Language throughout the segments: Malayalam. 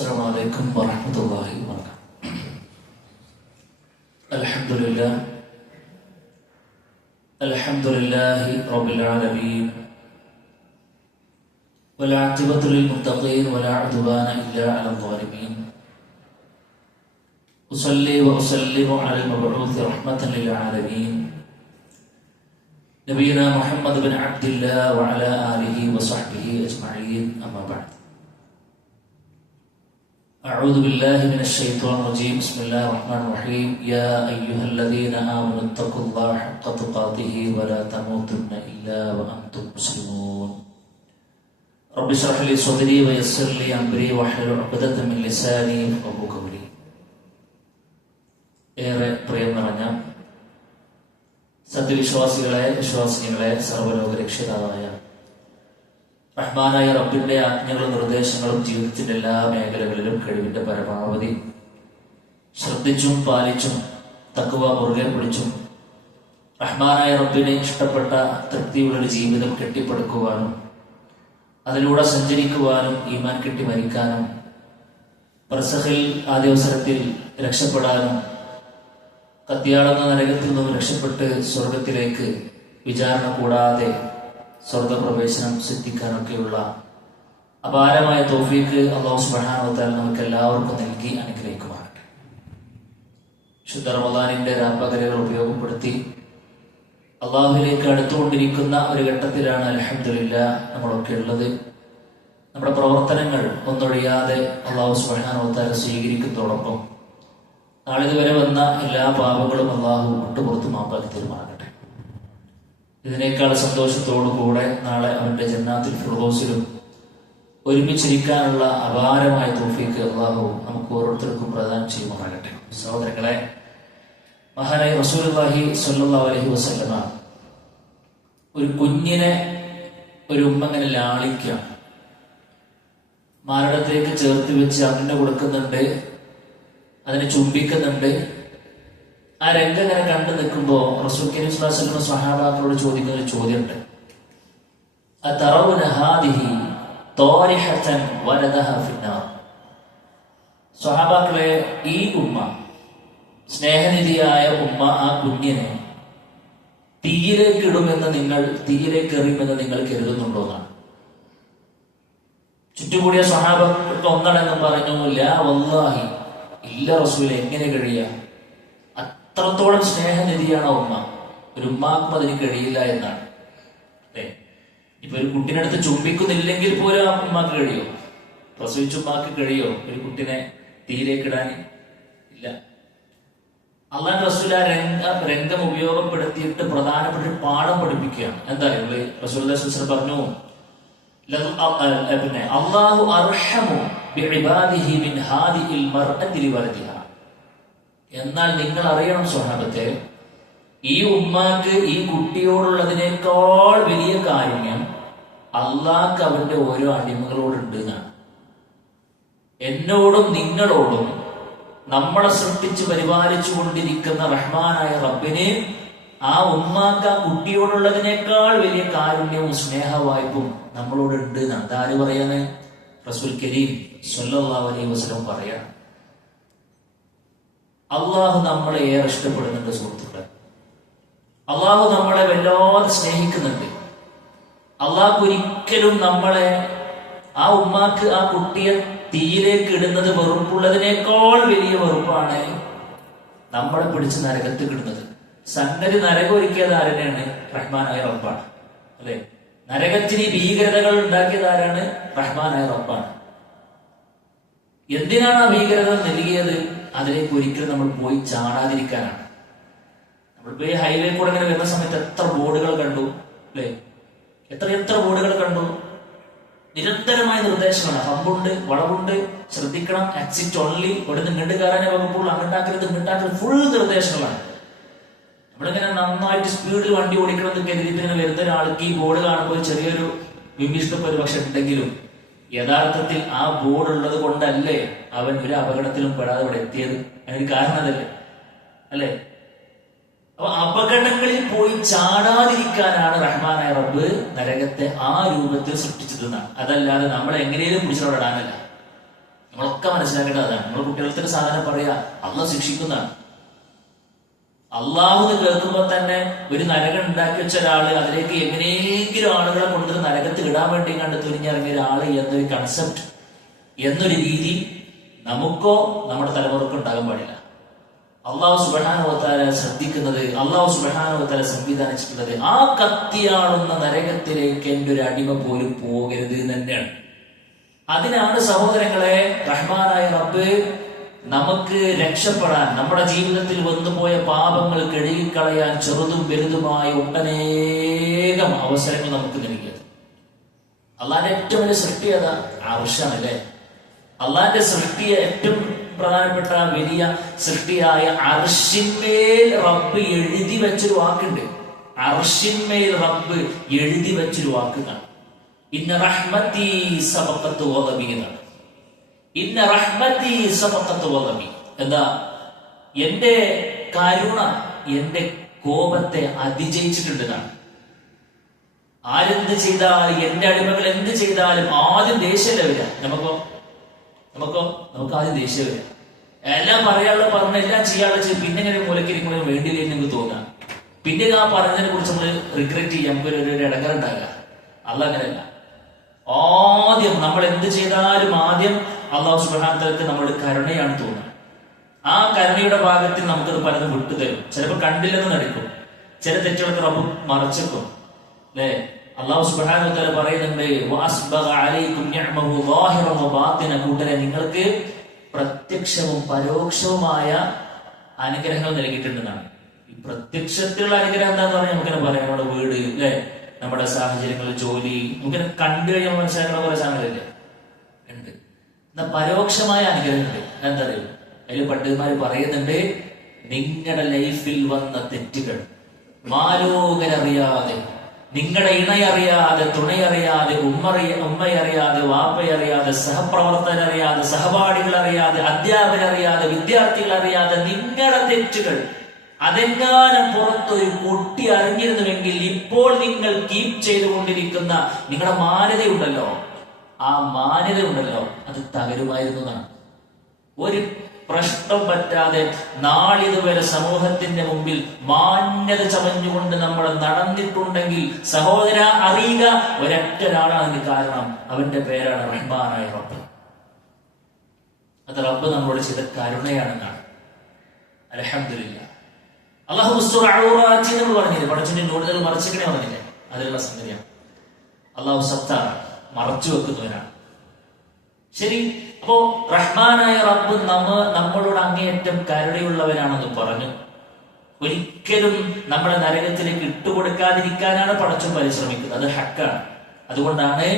السلام عليكم ورحمة الله وبركاته. الحمد لله رب العالمين، والعاقبة للمتقين ولا عدوان إلا على الظالمين. أصلي وأسلم على المبعوث رحمة للعالمين نبينا محمد بن عبد الله وعلى آله وصحبه أجمعين، أما بعد. أعوذ بالله من الشيطان الرجيم. بسم الله الرحمن الرحيم. يا أيها الذين آمنوا اتقوا الله حق تقاته ولا تموتن إلا وأنتم مسلمون. رب اشرح لي صدري ويسر لي أمري واحلل عقدة من لساني يفقهوا قولي. ഏറെ പ്രിയം നിറഞ്ഞ സത്യവിശ്വാസികളെ, വിശ്വാസികളെ, സർവ്വലോക രക്ഷിതാവായ റഹ്മാനായ റബ്ബിന്റെ ആജ്ഞകളും നിർദ്ദേശങ്ങളും ജീവിതത്തിന്റെ എല്ലാ മേഖലകളിലും കഴിവിന്റെ പരമാവധി ശ്രദ്ധിച്ചും പാലിച്ചും തഖ്വ മുറുകെ പിടിച്ചും റഹ്മാനായ റബ്ബിനെ ഇഷ്ടപ്പെട്ട തൃപ്തിയുള്ള ജീവിതം കെട്ടിപ്പടുക്കുവാനും അതിലൂടെ സഞ്ചരിക്കുവാനും ഈമാൻ കെട്ടി മരിക്കാനും ബർസഖിൽ ആദ്യാവസരത്തിൽ രക്ഷപ്പെടാനും കത്തിയാടുന്ന നരകത്തിൽ നിന്നും രക്ഷപ്പെട്ട് സ്വർഗത്തിലേക്ക് വിചാരണ കൂടാതെ സ്വർഗപ്രവേശനം സിദ്ധിക്കാനൊക്കെയുള്ള അപാരമായ തൗഫീഖ് അല്ലാഹു സുബ്ഹാനഹു വ തആല നമുക്ക് എല്ലാവർക്കും നൽകി അനുഗ്രഹിക്കുമാറാകട്ടെ. ശുദ്ധ റമദാനിന്റെ രാപ്പകലുകൾ ഉപയോഗപ്പെടുത്തി അള്ളാഹുവിലേക്ക് അടുത്തുകൊണ്ടിരിക്കുന്ന ഒരു ഘട്ടത്തിലാണ് അൽഹംദുലില്ലാഹ് നമ്മളൊക്കെ ഉള്ളത്. നമ്മുടെ പ്രവർത്തനങ്ങൾ ഒന്നൊഴിയാതെ അല്ലാഹു സുബ്ഹാനഹു വ തആല സ്വീകരിക്കുന്നതോടൊപ്പം നാളിതുവരെ വന്ന എല്ലാ പാപങ്ങളും അള്ളാഹു വിട്ടുപുറത്ത് മാപ്പാക്കി തീരുമാനട്ടെ. ഇതിനേക്കാൾ സന്തോഷത്തോടുകൂടെ നാളെ അവന്റെ ജന്നാത്തുൽ ഫിർദൗസിലും ഒരുമിച്ചിരിക്കാനുള്ള അപാരമായ തൗഫീഖ് അള്ളാഹു നമുക്ക് ഓരോരുത്തർക്കും പ്രദാനം ചെയ്യുമാറാകട്ടെ. സഹോദരങ്ങളെ, മഹാനായ റസൂലുള്ളാഹി സ്വല്ലല്ലാഹു അലൈഹി വസല്ലമ ഒരു കുഞ്ഞിനെ ഒരു ഉമ്മ ഇങ്ങനെ ലാളിക്കുക, മാറിടത്തേക്ക് ചേർത്ത് വെച്ച് അമ്മ കൊടുക്കുന്നുണ്ട്, അതിനെ ചുംബിക്കുന്നുണ്ട്. ആ രംഗം ഇങ്ങനെ കണ്ടു നിൽക്കുമ്പോ റസൂൽ കരീം സ്വല്ലല്ലാഹു അലൈഹി വസല്ലം സ്വഹാബാക്കളോട് ചോദിക്കുന്ന ഒരു ചോദ്യമുണ്ട്. അതറൗന ഹാദിഹി താരിഹതൻ വലദഹ ഫിന്നാർ. സ്വഹാബാക്കളെ, ഈ ഉമ്മ, സ്നേഹനിധിയായ ഉമ്മ, ആ കുഞ്ഞിനെ തീയിലേക്ക് ഇടുമെന്ന് നിങ്ങൾ, തീയിലേക്ക് എറിയുമെന്ന് നിങ്ങൾ കരുതുന്നുണ്ടോ എന്നാണ്. ചുറ്റുകൂടിയ സ്വഹാബാക്കൾ ഒന്നടങ്കം പറഞ്ഞു, ലാ വല്ലാഹി, ഇല്ല റസൂലെ, എങ്ങനെ കഴിയ? അത്രത്തോളം സ്നേഹനിധിയാണ് ഉമ്മ. ഒരു ഉമ്മാക്കും അതിന് കഴിയില്ല എന്നാണ്. അല്ലേ? ഇപ്പൊ ഒരു കുട്ടിനടുത്ത് ചുംബിക്കുന്നില്ലെങ്കിൽ പോലും ആ ഉമ്മാക്ക് കഴിയോ? പ്രസവിച്ച ഉമ്മാക്ക് കഴിയോ ഒരു കുട്ടിനെ തീയിലേക്ക് ഇടാൻ? ഇല്ല. അള്ളാഹു റസൂൽ ആ രംഗം ഉപയോഗപ്പെടുത്തിയിട്ട് പ്രധാനപ്പെട്ട ഒരു പാഠം പഠിപ്പിക്കുകയാണ്. എന്താ റസൂൽ പറഞ്ഞു, പിന്നെ അല്ലാഹു അർഹമു ബിഇബാദിഹി മിൻ ഹാദിഹിൽ മർഅതി ലിവലദിഹാ. എന്നാൽ നിങ്ങൾ അറിയണം സ്വഹാബത്തെ, ഈ ഉമ്മാക്ക് ഈ കുട്ടിയോടുള്ളതിനേക്കാൾ വലിയ കാരുണ്യം അള്ളാഹ്ക്ക് അവന്റെ ഓരോ അടിമകളോടുണ്ട് എന്നാണ്. എന്നോടും നിങ്ങളോടും നമ്മളെ സൃഷ്ടിച്ച് പരിപാലിച്ചു കൊണ്ടിരിക്കുന്ന റഹ്മാനായ റബ്ബിന് ആ ഉമ്മാക്ക് ആ കുട്ടിയോടുള്ളതിനേക്കാൾ വലിയ കാരുണ്യവും സ്നേഹവായ്പും നമ്മളോടുണ്ട് എന്നാണ്. അതാര് പറയാന്? റസൂൽ കരീം സ്വല്ലല്ലാഹു അലൈഹി വസല്ലം പറയാം. അള്ളാഹു നമ്മളെ ഏറെ ഇഷ്ടപ്പെടുന്നുണ്ട് സുഹൃത്തുക്കളെ. അള്ളാഹു നമ്മളെ വല്ലാതെ സ്നേഹിക്കുന്നുണ്ട്. അള്ളാഹു ഒരിക്കലും നമ്മളെ, ആ ഉമ്മാക്ക് ആ കുട്ടിയെ തീയിലേക്ക് ഇടുന്നത് വെറുപ്പുള്ളതിനേക്കാൾ വലിയ വെറുപ്പാണ് നമ്മളെ പിടിച്ച് നരകത്തിൽ ഇടുന്നത്. സംഗതി നരകം ഒരുക്കിയത് ആരെയാണ്? റഹ്മാനായ റബ്ബാണ്. അല്ലെ? നരകത്തിന് ഭീകരതകൾ ഉണ്ടാക്കിയത് ആരാണ്? റഹ്മാനായ റബ്ബാണ്. എന്തിനാണ് ആ ഭീകരത നൽകിയത്? അതിലേക്ക് ഒരിക്കലും നമ്മൾ പോയി ചാടാതിരിക്കാനാണ്. നമ്മളിപ്പോ ഈ ഹൈവേ കൂടെ ഇങ്ങനെ വരുന്ന സമയത്ത് എത്ര ബോർഡുകൾ കണ്ടു, അല്ലെ? എത്ര ബോർഡുകൾ കണ്ടു. നിരന്തരമായ നിർദ്ദേശങ്ങളാണ്. ഹമ്പുണ്ട്, വളവുണ്ട്, ശ്രദ്ധിക്കണം, എക്സിറ്റ് ഓൺലി, ഇവിടെ നിന്ന് ഇങ്ങോട്ട് കയറാനേ വകുപ്പുള്ളൂ, അങ്ങോട്ടാക്കരുത്, ഇങ്ങോട്ടാക്കരുത്, ഫുൾ നിർദ്ദേശങ്ങളാണ്. നമ്മളിങ്ങനെ നന്നായിട്ട് സ്പീഡിൽ വണ്ടി ഓടിക്കണം എന്ന് കരുതിയിട്ട് ഇങ്ങനെ വരുന്ന ഒരാൾക്ക് ഈ ബോർഡ് കാണുമ്പോൾ ചെറിയൊരു വിമിഷ്ടം ഒരു പക്ഷെ ഉണ്ടെങ്കിലും യഥാർത്ഥത്തിൽ ആ ബോർഡ് ഉള്ളത് കൊണ്ടല്ലേ അവൻ ഒരു അപകടത്തിലും പെടാതെ ഇവിടെ എത്തിയത്. അതിന് കാരണം അതല്ലേ? അല്ലെ? അപ്പൊ അപകടങ്ങളിൽ പോയി ചാടാതിരിക്കാനാണ് റഹ്മാനായ റബ്ബ് നരകത്തെ ആ രൂപത്തിൽ സൃഷ്ടിച്ചതെന്നാണ്. അതല്ലാതെ നമ്മളെ എങ്ങനെയും പിടിച്ചോടാനല്ല. നമ്മളൊക്കെ മനസ്സിലാക്കേണ്ടത് അതാണ്. നമ്മൾ കുട്ടികൾക്ക് സാധനം പറയാ അള്ളാഹ് ശിക്ഷിക്കുന്നതാണ്. അള്ളാഹു കേൾക്കുമ്പോൾ തന്നെ ഒരു നരകം ഉണ്ടാക്കി വെച്ച ഒരാള് അതിലേക്ക് എങ്ങനെയെങ്കിലും ആളുകളെ കൊണ്ടുവന്ന് നരകത്തിൽ ഇടാൻ വേണ്ടി കണ്ട് തുനിഞ്ഞിറങ്ങിയ ഒരാള് എന്നൊരു കൺസെപ്റ്റ്, എന്നൊരു രീതി നമുക്കോ നമ്മുടെ തലമുറക്കോ ഉണ്ടാകാൻ പാടില്ല. അള്ളാഹു സുബ്ഹാനഹു വ തആല ശ്രദ്ധിക്കുന്നത്, അള്ളാഹു സുബ്ഹാനഹു വ തആല സംവിധാനിച്ചിട്ടുള്ളത് ആ കത്തിയാളുന്ന നരകത്തിലേക്ക് എന്റെ ഒരു അടിമ പോലും പോകരുത് എന്ന് തന്നെയാണ്. അതിനാണ് സഹോദരങ്ങളെ റഹ്മാനായ റബ്ബ് നമുക്ക് രക്ഷപ്പെടാൻ, നമ്മുടെ ജീവിതത്തിൽ വന്നുപോയ പാപങ്ങൾ കഴുകിക്കളയാൻ ചെറുതും വലുതുമായ ഒട്ടനേകം അവസരങ്ങൾ നമുക്ക് നൽകിയത്. അള്ളാന്റെ ഏറ്റവും വലിയ സൃഷ്ടി ഏതാ? അർശാണല്ലേ. അള്ളാന്റെ സൃഷ്ടിയെ ഏറ്റവും പ്രധാനപ്പെട്ട വലിയ സൃഷ്ടിയായ അർശിന്മേൽ റബ്ബ് എഴുതി വെച്ചൊരു വാക്കുണ്ട്. അർശിന്മേൽ റബ്ബ് എഴുതി വെച്ചൊരു വാക്കാണ് ഇന്ന റഹ്മത്തി സബഖത്ത് വഗബി എന്നാണ്. ഇന്ന റഹ്മത്തി സബഖത്ത് വഗബി എന്താ? എന്റെ കരുണ എന്റെ കോപത്തെ അതിജയിച്ചിട്ടുണ്ടെന്നാണ്. ആരെന്ത് ചെയ്താലും, എന്റെ അടിമകൾ എന്ത് ചെയ്താലും ആദ്യം ദേഷ്യമല്ല വരിക. നമുക്ക് ആദ്യം ദേഷ്യം വരിക. എല്ലാം പറയാനുള്ള പറഞ്ഞ, എല്ലാം ചെയ്യാനുള്ള ചെയ്ത് പിന്നെ ഇങ്ങനെ മൂലക്കിരിക്കുമ്പോൾ വേണ്ടിയില്ലേ നിങ്ങൾക്ക് തോന്നാം. പിന്നെ ആ പറഞ്ഞതിനെ കുറിച്ച് നമ്മൾ റിഗ്രറ്റ് ചെയ്യാം, നമുക്ക് ഒരു ഇടങ്ങറുണ്ടാകുക. അല്ല, അങ്ങനെയല്ല. ആദ്യം നമ്മൾ എന്ത് ചെയ്താലും ആദ്യം അള്ളാഹു സുബ്ഹാനഹു വ തആലക്ക് നമ്മുടെ കരുണയാണ് തോന്നുന്നത്. ആ കരുണയുടെ ഭാഗത്തിൽ നമുക്കത് പലതും വിട്ടുതരും. ചിലപ്പോൾ കണ്ടില്ലെന്ന് നടിക്കും, ചില തെറ്റുകൾക്ക് റബ്ബ് മറച്ചേക്കും. അല്ലെ? അള്ളാഹു സുബ്ഹാനഹു വ തആല പറയുന്നുണ്ട്, വഅസ്ബഗ അലൈക്കും നിഅമഹു ളാഹിറൻ വബാത്തിന. കൂട്ടരെ, നിങ്ങൾക്ക് പ്രത്യക്ഷവും പരോക്ഷവുമായ അനുഗ്രഹങ്ങൾ നൽകിയിട്ടുണ്ടെന്നാണ്. ഈ പ്രത്യക്ഷത്തിലുള്ള അനുഗ്രഹം എന്താന്ന് പറഞ്ഞാൽ നമുക്കിങ്ങനെ പറയാം. നമ്മുടെ വീട്, അല്ലെ, നമ്മുടെ സാഹചര്യങ്ങൾ, ജോലി, നമുക്കിങ്ങനെ കണ്ടു കഴിയുമ്പോൾ മനസ്സിലാക്കുന്ന കുറെ സാധനങ്ങളില്ലേ ഉണ്ട്. എന്നാ പരോക്ഷമായ അനുഗ്രഹമുണ്ട്. എന്താ അറിയും? അതിൽ പണ്ഡിതന്മാര് പറയുന്നുണ്ട്, നിങ്ങളുടെ ലൈഫിൽ വന്ന തെറ്റുകൾ മാലോകരറിയാതെ, നിങ്ങളുടെ ഇണയറിയാതെ, തുണയറിയാതെ, ഉമ്മയറിയാതെ, വാപ്പയറിയാതെ, സഹപ്രവർത്തകരറിയാതെ, സഹപാഠികളറിയാതെ, അധ്യാപകരറിയാതെ, വിദ്യാർത്ഥികളറിയാതെ നിങ്ങളുടെ തെറ്റുകൾ അതെങ്ങാനും പുറത്തൊരു കുട്ടി അറിഞ്ഞിരുന്നുവെങ്കിൽ ഇപ്പോൾ നിങ്ങൾ കീപ് ചെയ്തുകൊണ്ടിരിക്കുന്ന നിങ്ങളുടെ മാന്യതയുണ്ടല്ലോ, ആ മാന്യതയുണ്ടല്ലോ, അത് തകരുമായിരുന്നു എന്നാണ്. ഒരു പ്രശ്നം പറ്റാതെ നാളിതുവരെ സമൂഹത്തിന്റെ മുമ്പിൽ മാന്യത ചമഞ്ഞുകൊണ്ട് നമ്മൾ നടന്നിട്ടുണ്ടെങ്കിൽ സഹോദര അറിയുക, ഒരൊറ്റ ഒരാളാണ് അതിന് കാരണം. അവന്റെ പേരാണ് റഹ്മാനായ റബ്ബ്. അത് റബ്ബ് നമ്മളോട് ചെയ്ത കരുണയാണെന്നാണ്. അൽഹംദുലില്ലാഹ്. അല്ലാഹു എന്ന് പറഞ്ഞില്ലേ, പടച്ചോന്റെ നൂറുകൾ മറച്ചിക്കണേ പറഞ്ഞില്ലേ, അതിലുള്ള സംഗതിയാണ്. അള്ളാഹു സത്താണ്, മറച്ചു വെക്കുന്നവനാണ്. ശരി. അപ്പോ റഹ്മാനായ റബ്ബ് നമ്മളോട് അങ്ങേയറ്റം കരുണയുള്ളവനാണെന്ന് പറഞ്ഞു. ഒരിക്കലും നമ്മളെ നരകത്തിലേക്ക് ഇട്ടുകൊടുക്കാതിരിക്കാനാണ് പടച്ചോൻ പരിശ്രമിക്കുന്നത്. അത് ഹക്കാണ്. അതുകൊണ്ടാണ്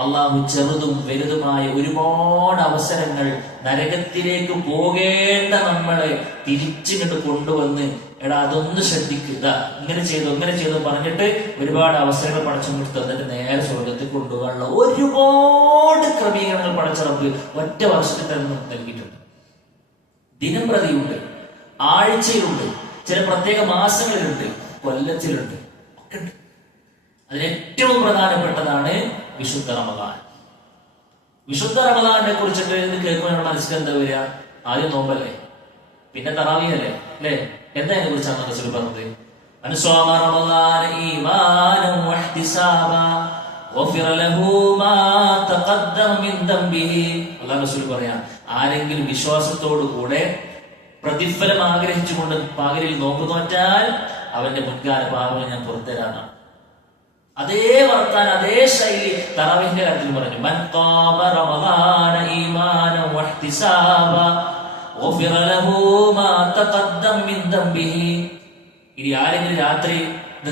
അള്ളാഹു ചെറുതും വലുതുമായ ഒരുപാട് അവസരങ്ങൾ നരകത്തിലേക്ക് പോകേണ്ട നമ്മളെ തിരിച്ചിങ്ങോട്ട് കൊണ്ടുവന്ന്, എടാ അതൊന്ന് ശ്രദ്ധിക്കുക, ഇങ്ങനെ ചെയ്തു പറഞ്ഞിട്ട് ഒരുപാട് അവസരങ്ങൾ പടച്ചു തന്നിട്ട് നേരെ സ്വർഗത്തിൽ കൊണ്ടുപോകാനുള്ള ഒരുപാട് ക്രമീകരണങ്ങൾ പടച്ചറപ്പ് ഒറ്റ വർഷത്തിൽ തന്നെ നൽകിയിട്ടുണ്ട്. ദിനം പ്രതിയുണ്ട്, ആഴ്ചയിലുണ്ട്, ചില പ്രത്യേക മാസങ്ങളിലുണ്ട്, കൊല്ലത്തിലുണ്ട്, ഒക്കെ ഉണ്ട്. അതിലേറ്റവും പ്രധാനപ്പെട്ടതാണ് വിശുദ്ധ റമദാൻ. വിശുദ്ധ റമദാനെ കുറിച്ചിട്ട് കേൾക്കുമ്പോൾ മനസ്സിൽ എന്താ വരിക? ആദ്യം നോമ്പല്ലേ, പിന്നെ തറാവിയല്ലേ, അല്ലേ? എന്താ അതിനെ കുറിച്ചാണ് റസൂൽ പറഞ്ഞത്? അൻസ്വാമ റമദാന ഈമാനൻ വഹ്തിസാബാ ഗുഫിറ ലഹു മാ തഖദ്ദമ മിൻ ദംബിഹി. അല്ലാഹു റസൂൽ പറയാ, ആരെങ്കിലും വിശ്വാസത്തോടു കൂടെ പ്രതിഫലം ആഗ്രഹിച്ചുകൊണ്ട് പകലിൽ നോമ്പ് നോറ്റാൽ അവന്റെ മുൻകാല പാപങ്ങൾ ഞാൻ പുറത്തുതരാനാണ്. അതേ വർത്താൻ, അതേ ശൈലി തറാവീഹിന്റെ കാര്യത്തിൽ പറഞ്ഞു. മൻ ഖാമ റമദാന ഈമാനൻ വഹ്തിസാബാ ഗുഫിറ ലഹു മാ തഖദ്ദമ മിൻ ദംബിഹി. ഇനി ആരെങ്കിലും രാത്രി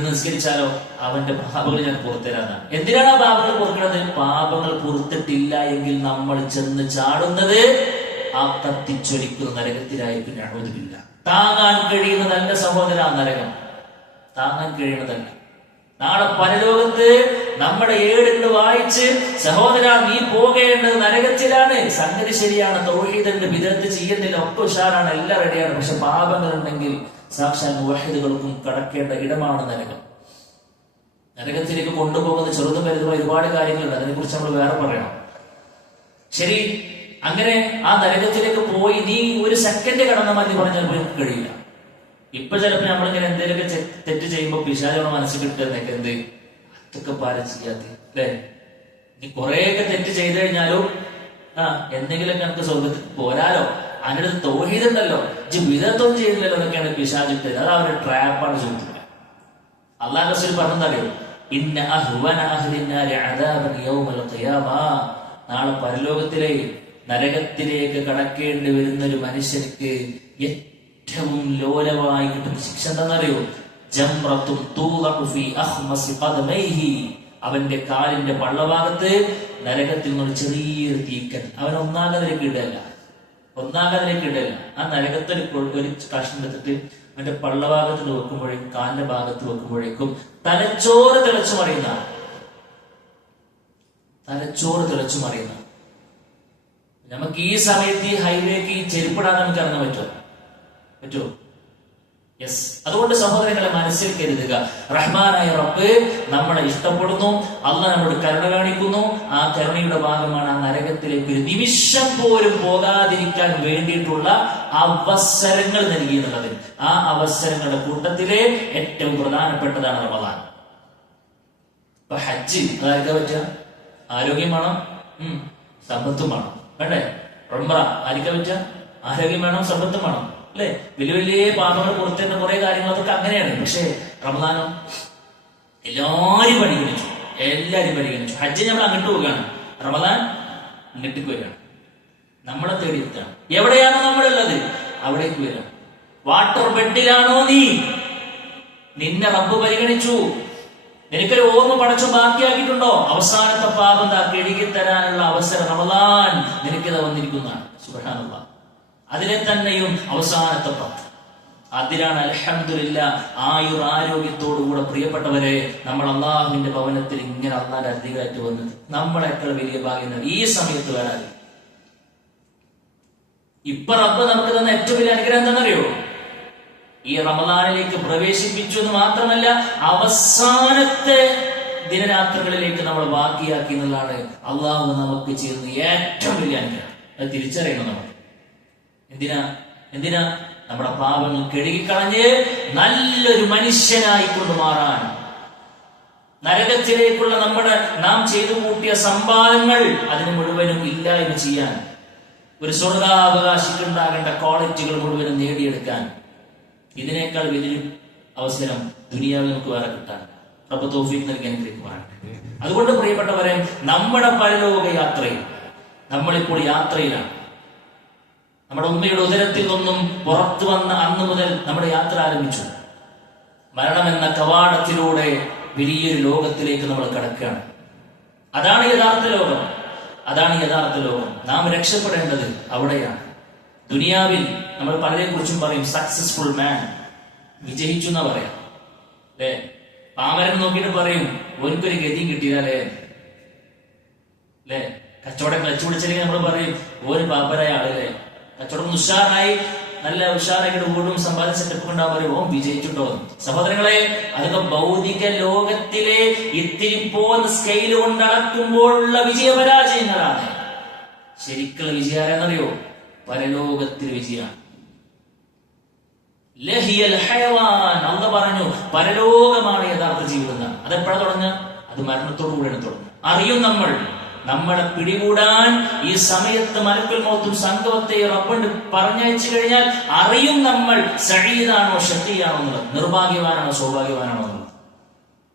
നിസ്കരിച്ചാലോ അവന്റെ പാപങ്ങൾ ഞാൻ പുറത്തുതരാനാണ്. എന്തിനാണ് ആ പാപങ്ങൾ പൊറുക്കുന്നത്? പാപങ്ങൾ പുറത്തിട്ടില്ല എങ്കിൽ നമ്മൾ ചെന്ന് ചാടുന്നത് ആ കത്തിച്ചൊലിക്കുന്ന നരകത്തിലായിരിക്കും. ഞാനോതില്ല. താങ്ങാൻ കഴിയുന്നതല്ല സഹോദര നരകം, താങ്ങാൻ കഴിയുന്നതല്ല. നാളെ പരലോകത്ത് നമ്മുടെ ഏടുകൾ വായിച്ച് സഹോദര നീ പോകേണ്ടത് നരകത്തിലാണ്. സംഗതി ശരിയാണ്, തൗഹീദുണ്ട്, ബിദഅത്ത് ചെയ്യുന്നില്ല, ഒക്കെ ഉഷാറാണ്, എല്ലാം റെഡിയാണ്. പക്ഷെ പാപങ്ങൾ ഉണ്ടെങ്കിൽ സാക്ഷാൽ മുവഹിദുകൾക്കും കടക്കേണ്ട ഇടമാണ് നരകം. നരകത്തിലേക്ക് കൊണ്ടുപോകുന്ന ചെറുതും വലുതുമായ ഒരുപാട് കാര്യങ്ങളുണ്ട്, അതിനെ കുറിച്ച് നമ്മൾ വേറെ പറയണം. ശരി. അങ്ങനെ ആ നരകത്തിലേക്ക് പോയി നീ ഒരു സെക്കൻഡ് കടന്ന മതി പറഞ്ഞാൽ പോലും കഴിയില്ല. ഇപ്പൊ ചിലപ്പോ നമ്മളിങ്ങനെ എന്തെങ്കിലുമൊക്കെ തെറ്റ് ചെയ്യുമ്പോൾ പിശാചോടെ മനസ്സിൽ കിട്ടുന്നൊക്കെ എന്ത് അതൊക്കെ പാരം ചെയ്യാത്ത അല്ലേ? നീ കുറെയൊക്കെ തെറ്റ് ചെയ്തു കഴിഞ്ഞാലും എന്തെങ്കിലുമൊക്കെ നമുക്ക് സ്വർഗത്തിൽ പോരാലോ, അതിൻ്റെ അടുത്ത് തൗഹീദുണ്ടല്ലോ, വിധത്വം ചെയ്തില്ലല്ലോ എന്നൊക്കെയാണ് പിശാചിട്ട്. അത് അവരുടെ ട്രാപ്പാണ് ചോദിക്കുന്നത്. അള്ളാഹു റസൂൽ പറഞ്ഞതറിയോ, ഇന്ന അഹ്വന അഹ്ലിന്നാരി അദാബൻ യൗമൽ ഖിയാമ, നാളെ പരലോകത്തിലെ നരകത്തിലേക്ക് കടക്കേണ്ടി വരുന്ന ഒരു മനുഷ്യർക്ക് ഏറ്റവും ലോലമായി കിട്ടുന്ന ശിക്ഷ എന്താണെന്നറിയോ? ജംറത്തുൻ തൂളഖു ഫീ അഖ്മസി ഖദമൈഹി, അവന്റെ കാലിന്റെ പള്ളഭാഗത്ത് നരകത്തിൽ നിന്നൊരു ചെറിയൊരു തീക്കൻ അവൻ ഒന്നാകതിലേക്ക് ഇടല്ല. ആ നരകത്തിൽ ഒരു കഷ്ണം എടുത്തിട്ട് അവന്റെ പള്ളഭാഗത്ത് വെക്കുമ്പോഴേക്കും കാലിന്റെ ഭാഗത്ത് വെക്കുമ്പോഴേക്കും തലച്ചോറ് തിളച്ചു മറിയുന്ന നമുക്ക് ഈ സമയത്ത് ഈ ഹൈവേക്ക് ഈ ചെരുപ്പിടാതെ നമുക്ക് ഇറങ്ങാൻ പറ്റുമോ? യെസ്. അതുകൊണ്ട് സഹോദരങ്ങളെ മനസ്സിൽ കരുതുക, റഹ്മാനായ റബ്ബ് നമ്മളെ ഇഷ്ടപ്പെടുന്നു, അള്ളാഹ് നമ്മളോട് കരുണ കാണിക്കുന്നു. ആ കരുണയുടെ ഭാഗമാണ് ആ നരകത്തിലേക്ക് ഒരു നിമിഷം പോലും പോകാതിരിക്കാൻ വേണ്ടിയിട്ടുള്ള അവസരങ്ങൾ നൽകിയിട്ടുള്ളത്. ആ അവസരങ്ങളുടെ കൂട്ടത്തിലെ ഏറ്റവും പ്രധാനപ്പെട്ടതാണ് റമദാൻ. ഇപ്പൊ ഹജ്ജ് അതാർക്കാ പറ്റുക? ആരോഗ്യം വേണം, സമ്പത്തും വേണം, വേണ്ടേ? ഉംറ ആർക്കാ പറ്റുക? ആരോഗ്യം വേണം, സമ്പത്തും വേണം, അല്ലെ? വലിയ വലിയ പാപങ്ങൾ പുറത്തേണ്ട കുറെ കാര്യങ്ങൾ അതൊക്കെ അങ്ങനെയാണ്. പക്ഷെ റമദാനോ എല്ലാരും പരിഗണിച്ചു. ഹജ്ജ് നമ്മൾ അങ്ങോട്ട് പോവുകയാണ്, റമദാൻ ഇങ്ങോട്ടേക്ക് വരികയാണ്, നമ്മളെ തേടി എത്തുകയാണ്. എവിടെയാണോ നമ്മളുള്ളത് അവിടേക്ക് വരിക. വാട്ടർ ബെഡിലാണോ നീ, നിന്നെ റബ്ബ് പരിഗണിച്ചു. നിനക്കൊരു ഓർമ്മ പടച്ചു ബാക്കിയാക്കിയിട്ടുണ്ടോ? അവസാനത്തെ പാപം കഴുകി തരാനുള്ള അവസരം റമദാൻ നിനക്കിത് വന്നിരിക്കുന്നതാണ്. സുബ്ഹാനല്ലാഹ്. അതിനെ തന്നെയും അവസാനത്തെ 10 അതിലാണ് അൽഹംദുലില്ലാഹ് ആരോഗ്യത്തോടുകൂടെ പ്രിയപ്പെട്ടവരെ നമ്മൾ അള്ളാഹുവിന്റെ ഭവനത്തിൽ ഇങ്ങനെ അള്ളാന്റെ അധികാരത്തിൽ വന്നത് നമ്മളെക്കാൾ വലിയ ഭാഗ്യം ഈ സമയത്ത് വരാൻ. ഇപ്പൊ റബ്ബ് നമുക്ക് തന്ന ഏറ്റവും വലിയ അനുഗ്രഹം എന്താണെന്നറിയോ? ഈ റമദാനിലേക്ക് പ്രവേശിപ്പിച്ചു എന്ന് മാത്രമല്ല, അവസാനത്തെ ദിനരാത്രങ്ങളിലേക്ക് നമ്മൾ ബാക്കിയാക്കി എന്നുള്ളതാണ് അള്ളാഹു നമുക്ക് ചെയ്യുന്ന ഏറ്റവും വലിയ അനുഗ്രഹം. അത് തിരിച്ചറിയണം നമ്മൾ. എന്തിനാ? നമ്മുടെ പാപങ്ങൾ കഴുകിക്കളഞ്ഞ് നല്ലൊരു മനുഷ്യനായിക്കൊണ്ട് മാറാൻ, നരകത്തിലേക്കുള്ള നാം ചെയ്തു കൂട്ടിയ സമ്പാദങ്ങൾ അതിന് മുഴുവനും ഇല്ലായ്മ ചെയ്യാൻ, ഒരു സ്വർഗാവകാശിക്കുണ്ടാകേണ്ട ക്വാളിറ്റികൾ മുഴുവനും നേടിയെടുക്കാൻ. ഇതിനേക്കാൾ വലിയൊരു അവസരം ദുനിയാവിൽ നമുക്ക് വേറെ കിട്ടാൻ റബ്ബ് തൗഫീഖ് നൽകി അനുഗ്രഹിക്കുവാനാണ്. അതുകൊണ്ട് പ്രിയപ്പെട്ടവരെ, നമ്മുടെ പരലോക യാത്രയിൽ നമ്മളിപ്പോൾ യാത്രയിലാണ്. നമ്മുടെ ഉമ്മയുടെ ഉദരത്തിൽ നിന്നും പുറത്തു വന്ന അന്ന് മുതൽ നമ്മുടെ യാത്ര ആരംഭിച്ചു. മരണമെന്ന കവാടത്തിലൂടെ വലിയൊരു ലോകത്തിലേക്ക് നമ്മൾ കടക്കുകയാണ്. അതാണ് യഥാർത്ഥ ലോകം. നാം രക്ഷപ്പെടേണ്ടത് അവിടെയാണ്. ദുനിയാവിൽ നമ്മൾ പലരെ കുറിച്ചും പറയും സക്സസ്ഫുൾ മാൻ, വിജയിച്ചു എന്നാ പറയാം, അല്ലേ? പാമരൻ നോക്കിയിട്ട് പറയും ഓനിക്കൊരു ഗതിയും കിട്ടിയാലേ, അല്ലേ? കച്ചവടം പിടിച്ചില്ലെങ്കിൽ നമ്മൾ പറയും ഓര് പാപ്പരായ ആളല്ലേ. കച്ചവടം ഉഷാറായി നല്ല ഉഷാറായിട്ട് വീടും സമ്പാദ്യ സെറ്റപ്പ് ഉണ്ടാവും, പറയും ഓൻ വിജയിച്ചിട്ടോ. സഹോദരങ്ങളെ, അതൊക്കെ ഭൗതിക ലോകത്തിലെ ഇത്തിരി പോകുന്ന സ്കെയിൽ കൊണ്ട് അളക്കുമ്പോഴുള്ള വിജയപരാജയങ്ങളാണ്. ശരിക്കുള്ള വിജയം ആരാന്നറിയോ? പരലോകത്തിൽ വിജയാണ്. ലഹിയൽ ഹയവാൻ, അല്ലാഹു പറഞ്ഞു പരലോകമാണ് യഥാർത്ഥ ജീവിതം. അതെപ്പോഴാണ് തുടങ്ങുക? അത് മരണത്തോടു കൂടിയാണ് തുടങ്ങുക. അറിയും നമ്മളെ പിടികൂടാൻ ഈ സമയത്ത് മലക്കുൽ മൗത്തും സംഘത്തെ റബ്ബ് പറഞ്ഞയച്ചു കഴിഞ്ഞാൽ അറിയും നമ്മൾ സഈദാണോ ഷഖിയാണോ എന്നുള്ളത്, നിർഭാഗ്യവാനാണോ സൗഭാഗ്യവാനാണോ എന്നുള്ളത്.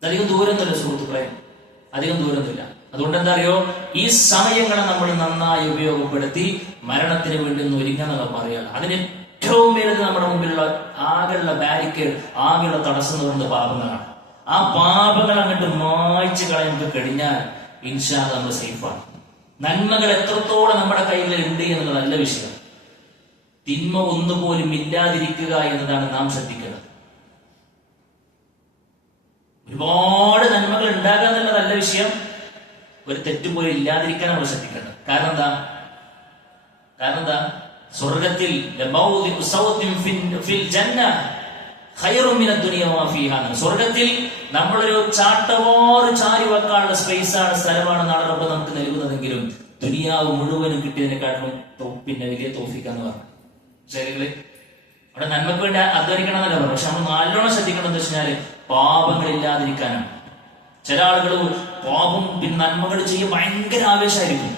അധികം ദൂരമൊന്നുമില്ല സുഹൃത്തുക്കളെ, അധികം ദൂരമൊന്നുമില്ല. അതുകൊണ്ട് എന്താ അറിയോ, ഈ സമയങ്ങളെ നമ്മൾ നന്നായി ഉപയോഗപ്പെടുത്തി മരണത്തിന് വേണ്ടി ഒന്ന് ഒരുങ്ങാന്നൊക്കെ പറയാം. അതിന് ഏറ്റവും വലുത് നമ്മുടെ മുമ്പിലുള്ള ആകെയുള്ള ബാരിക്കേഡ്, ആകെയുള്ള തടസ്സം എന്ന് പറയുന്നത് പാപങ്ങളാണ്. ആ പാപങ്ങൾ അങ്ങോട്ട് മായ്ച്ചു കളയാൻ കഴിഞ്ഞാൽ ഇൻഷാ അല്ലാഹ് നമ്മൾ സേഫാണ്. നന്മകൾ എത്രത്തോളം നമ്മുടെ കയ്യിൽ ഉണ്ട് എന്നുള്ളത് നല്ല വിഷയം. തിന്മ ഒന്നുപോലും ഇല്ലാതിരിക്കുക എന്നതാണ് നാം ശ്രദ്ധിക്കുന്നത്. ഒരുപാട് നന്മകൾ ഉണ്ടാകുക എന്നുള്ളത് നല്ല വിഷയം, ഒരു തെറ്റും പോലും ഇല്ലാതിരിക്കാൻ നമ്മൾ ശ്രദ്ധിക്കണം. കാരണം എന്താ? സ്വർഗത്തിൽ സ്വർഗത്തിൽ നമ്മളൊരു ചാട്ടവാറ് ചാരി വെക്കാനുള്ള സ്പേസാണ്, സ്ഥലമാണ് നാളെ റബ്ബ് നമുക്ക് നൽകുന്നതെങ്കിലും ദുനിയാവ് മുഴുവനും കിട്ടിയതിനെക്കാട്ടിലും പിന്നെ വലിയ തോഫിക്കാന്ന് പറഞ്ഞു. ശരികള് അവിടെ നന്മക്ക് വേണ്ടി അധ്വാനിക്കണം എന്നല്ല പറഞ്ഞു. പക്ഷെ നമ്മൾ നല്ലോണം ശ്രദ്ധിക്കണം എന്ന് വെച്ചാല് പാപങ്ങളില്ലാതിരിക്കാനാണ്. ചില ആളുകൾ പാപം പിന്നെ നന്മകൾ ചെയ്യും ഭയങ്കര ആവേശമായിരിക്കും,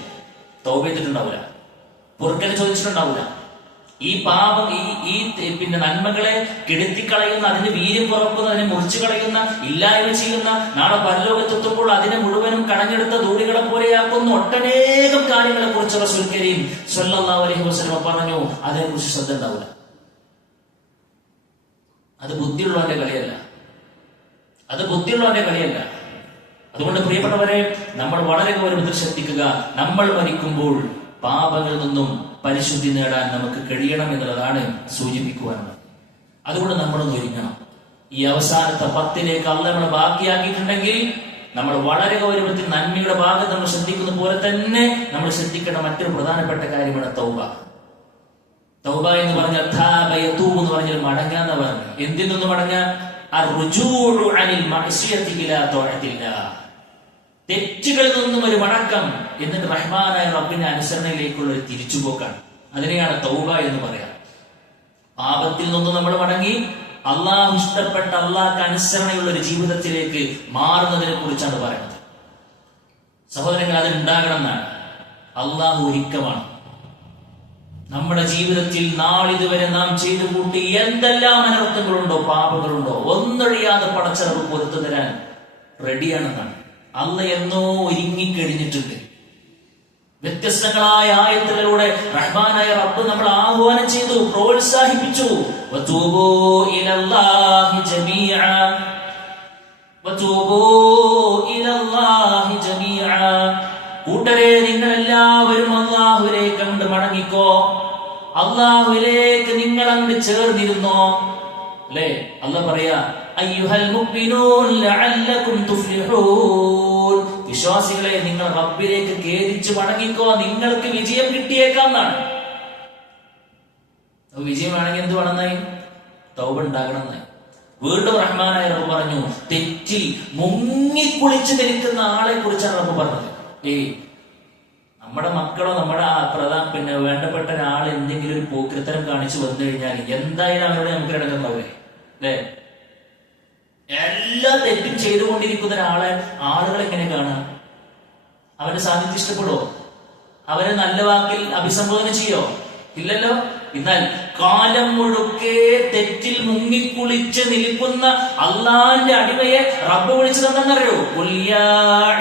തൗബ ചെയ്തിട്ടുണ്ടാവില്ല, പൊറുക്കനെ ചോദിച്ചിട്ടുണ്ടാവില്ല. ഈ പാപം ഈ പിന്നെ നന്മകളെ കെടുത്തിക്കളയുന്ന, അതിന്റെ വീര്യം കുറക്കുന്ന, അതിനെ മുറിച്ചു കളയുന്ന, ഇല്ലായ്മ ചെയ്യുന്ന, നാളെ പരലോകത്തെത്തുമ്പോൾ അതിനെ മുഴുവനും കടഞ്ഞെടുത്ത ധൂളികളെ പോലെയാക്കുന്ന ഒട്ടനേകം കാര്യങ്ങളെ കുറിച്ച് റസൂൽ കരീം സ്വല്ലല്ലാഹു അലൈഹി വസല്ലം പറഞ്ഞു. അതിനെക്കുറിച്ച് ശ്രദ്ധ ഉണ്ടാവില്ല. അത് ബുദ്ധിയുള്ളവന്റെ കളിയല്ല, അത് ബുദ്ധിയുള്ളവന്റെ കളിയല്ല. അതുകൊണ്ട് പ്രിയപ്പെട്ടവരെ, നമ്മൾ വളരെ ഗൗരവത്തിൽ ശ്രദ്ധിക്കുക. നമ്മൾ മരിക്കുമ്പോൾ പാപങ്ങളിൽ നിന്നും പരിശുദ്ധി നേടാൻ നമുക്ക് കഴിയണം എന്നുള്ളതാണ് സൂചിപ്പിക്കുവാനുള്ളത്. അതുകൊണ്ട് നമ്മളൊന്ന് ഒരുങ്ങണം. ഈ അവസാനത്തെ 10ലേക്ക് അള്ളാഹ് നമ്മളെ ബാക്കിയാക്കിയിട്ടുണ്ടെങ്കിൽ നമ്മൾ വളരെ ഗൗരവത്തിൽ നന്മയുടെ ഭാഗത്ത് നമ്മൾ ശ്രദ്ധിക്കുന്ന പോലെ തന്നെ നമ്മൾ ശ്രദ്ധിക്കേണ്ട മറ്റൊരു പ്രധാനപ്പെട്ട കാര്യമാണ് തൗബ. തൗബ എന്ന് പറഞ്ഞാൽ താബ യതൂബ് എന്ന് പറഞ്ഞാൽ മടങ്ങുക എന്ന് പറഞ്ഞു. എന്തിൽ നിന്ന് മടങ്ങുക? അർജൂഉ അനിൽ മഅസിയതി ഇലാ തൗഅത്തില്ലാഹ്. തെറ്റുകളിൽ നിന്നും ഒരു മടക്കം, എന്നിട്ട് റഹ്മാനായ റബ്ബിന്റെ അനുസരണയിലേക്കുള്ള ഒരു തിരിച്ചുപോക്കാണ്. അതിനെയാണ് തൗബ എന്ന് പറയാം. പാപത്തിൽ നിന്നും നമ്മൾ മടങ്ങി അള്ളാഹു ഇഷ്ടപ്പെട്ട, അള്ളാഹ്ക്ക് അനുസരണയുള്ള ഒരു ജീവിതത്തിലേക്ക് മാറുന്നതിനെ കുറിച്ചാണ് പറയുന്നത്. സഹോദരങ്ങൾ, അത് ഉണ്ടാകണം എന്നാണ്. അള്ളാഹു ഒരുക്കമാണ്. നമ്മുടെ ജീവിതത്തിൽ നാളിതുവരെ നാം ചെയ്തു കൂട്ടി എന്തെല്ലാം അനർത്ഥങ്ങളുണ്ടോ, പാപങ്ങളുണ്ടോ, ഒന്നൊഴിയാതെ പടച്ചറവ് പൊരുത്തു തരാൻ റെഡിയാണെന്നാണ്. അള്ളാഹ് എന്നോ ഒരുങ്ങിക്കഴിഞ്ഞിട്ടുണ്ട്. വ്യത്യസ്തങ്ങളായ ആയത്തുകളിലൂടെ റഹ്മാനായ റബ്ബ് നമ്മൾ ആഹ്വാനം ചെയ്തു, പ്രോത്സാഹിപ്പിച്ചു. വതൂബൂ ഇലല്ലാഹി ജമീഅ, വതൂബൂ ഇലല്ലാഹി ജമീഅ. കൂട്ടരെ, നിങ്ങൾ എല്ലാവരും അല്ലാഹുവിലേക്ക് അങ്ങോട്ട് മടങ്ങിക്കോ, അല്ലാഹുവിലേക്ക് നിങ്ങൾ അങ്ങോട്ട് ചേർന്നിരുന്നോ. അല്ലേ? അല്ലാഹ് പറയാ, അയ്യുഹൽ മുഅ്മിനൂൻ ലഅല്ലകും തുഫ്ലിഹൂൻ. വിശ്വാസികളെ, നിങ്ങൾ റബ്ബിലേക്ക് ഖേദിച്ചു മടങ്ങിക്കോ, നിങ്ങൾക്ക് വിജയം കിട്ടിയേക്കാം എന്നാണ്. വിജയം വേണമെങ്കിൽ എന്ത് വേണമെന്നായി? തൗബ ഉണ്ടാകണമെന്നായി. വീണ്ടും റഹ്മാനായ റബ്ബ് പറഞ്ഞു, തെറ്റിൽ മുങ്ങിക്കുളിച്ചു നിൽക്കുന്ന ആളെ കുറിച്ചാണ് റബ്ബ് പറഞ്ഞത്. നമ്മുടെ മക്കളോ നമ്മുടെ പിന്നെ വേണ്ടപ്പെട്ട ഒരാൾ എന്തെങ്കിലും ഒരു പോക്രിത്തരം കാണിച്ചു വന്നു കഴിഞ്ഞാൽ എന്തായാലും അവരോട് നമുക്ക് ഇടങ്ങുണ്ടാവില്ലേ? അല്ലേ? എല്ലാ തെറ്റും ചെയ്തുകൊണ്ടിരിക്കുന്ന ഒരാളെ ആളുകൾ എങ്ങനെ കാണാം? അവന്റെ സാന്നിധ്യം ഇഷ്ടപ്പെടുവോ? അവരെ നല്ല വാക്കിൽ അഭിസംബോധന ചെയ്യോ? ഇല്ലല്ലോ. എന്നാൽ കാലം മുഴുക്കെ തെറ്റിൽ മുങ്ങിക്കുളിച്ച് നിൽക്കുന്ന അള്ളാന്റെ അടിമയെ റബ്ബ് വിളിച്ചതെന്നറിയോ? ഖുൽ യാ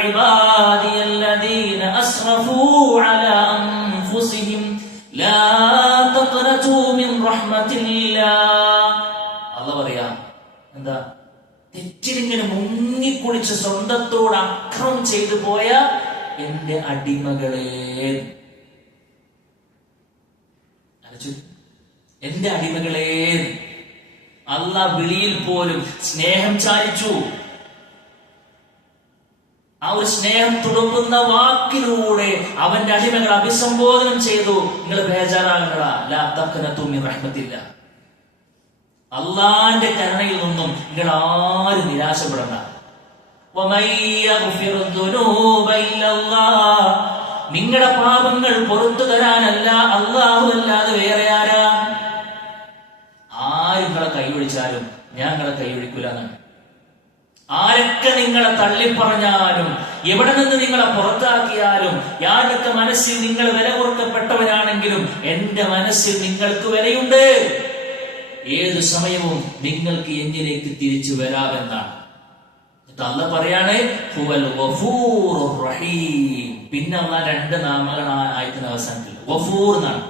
ഇബാദിയല്ലദീന അസ്റഫൂ അലാ അൻഫുസിഹിം ലാ തഖ്നതു മിൻ റഹ്മത്തില്ലാഹ്. അല്ലാഹ് പറയാ, എന്താ? തെറ്റിലിങ്ങനെ മുങ്ങിക്കുളിച്ച് സ്വന്തത്തോട് അക്രമം ചെയ്തു പോയ എന്റെ അടിമകളെ, എന്റെ അടിമകളെ, അല്ലാഹ് വിളിയിൽ പോലും സ്നേഹം ചാലിച്ചു. ആ ഒരു സ്നേഹം തുളുമ്പുന്ന വാക്കിലൂടെ അവന്റെ അടിമകൾ അഭിസംബോധനം ചെയ്തു. നിങ്ങൾ ബേജാറാകണടാ, ലാ തഖ്നതു മിൻ റഹ്മത്തില്ലാഹ്. അള്ളാന്റെ കരുണയിൽ നിന്നും നിങ്ങൾ ആരും നിരാശപ്പെടണ്ട. നിങ്ങളുടെ പാപങ്ങൾ പുറത്തു തരാനല്ല അള്ളാഹു അല്ലാതെ വേറെ ആരാ? ആരും നിങ്ങളെ കൈയൊഴിച്ചാലും ഞാൻ നിങ്ങളെ കൈയൊഴിക്കൂല എന്നാണ്. ആരൊക്കെ നിങ്ങളെ തള്ളിപ്പറഞ്ഞാലും, എവിടെ നിന്ന് നിങ്ങളെ പുറത്താക്കിയാലും, യാതൊക്കെ മനസ്സിൽ നിങ്ങൾ വില കൊടുക്കപ്പെട്ടവരാണെങ്കിലും എന്റെ മനസ്സിൽ നിങ്ങൾക്ക് വിലയുണ്ട്. ഏതു സമയവും നിങ്ങൾക്ക് എന്നിലേക്ക് തിരിച്ചു വരാമെന്നാണ്. അല്ലാഹ് പറയാണ്, ഹുവൽ ഗഫൂറുർ റഹീം. പിന്നെ അല്ലാഹ് 2 നാമങ്ങൾ ആയത്തിന് അവസാനത്തിൽ ഗഫൂർ എന്നാണ്.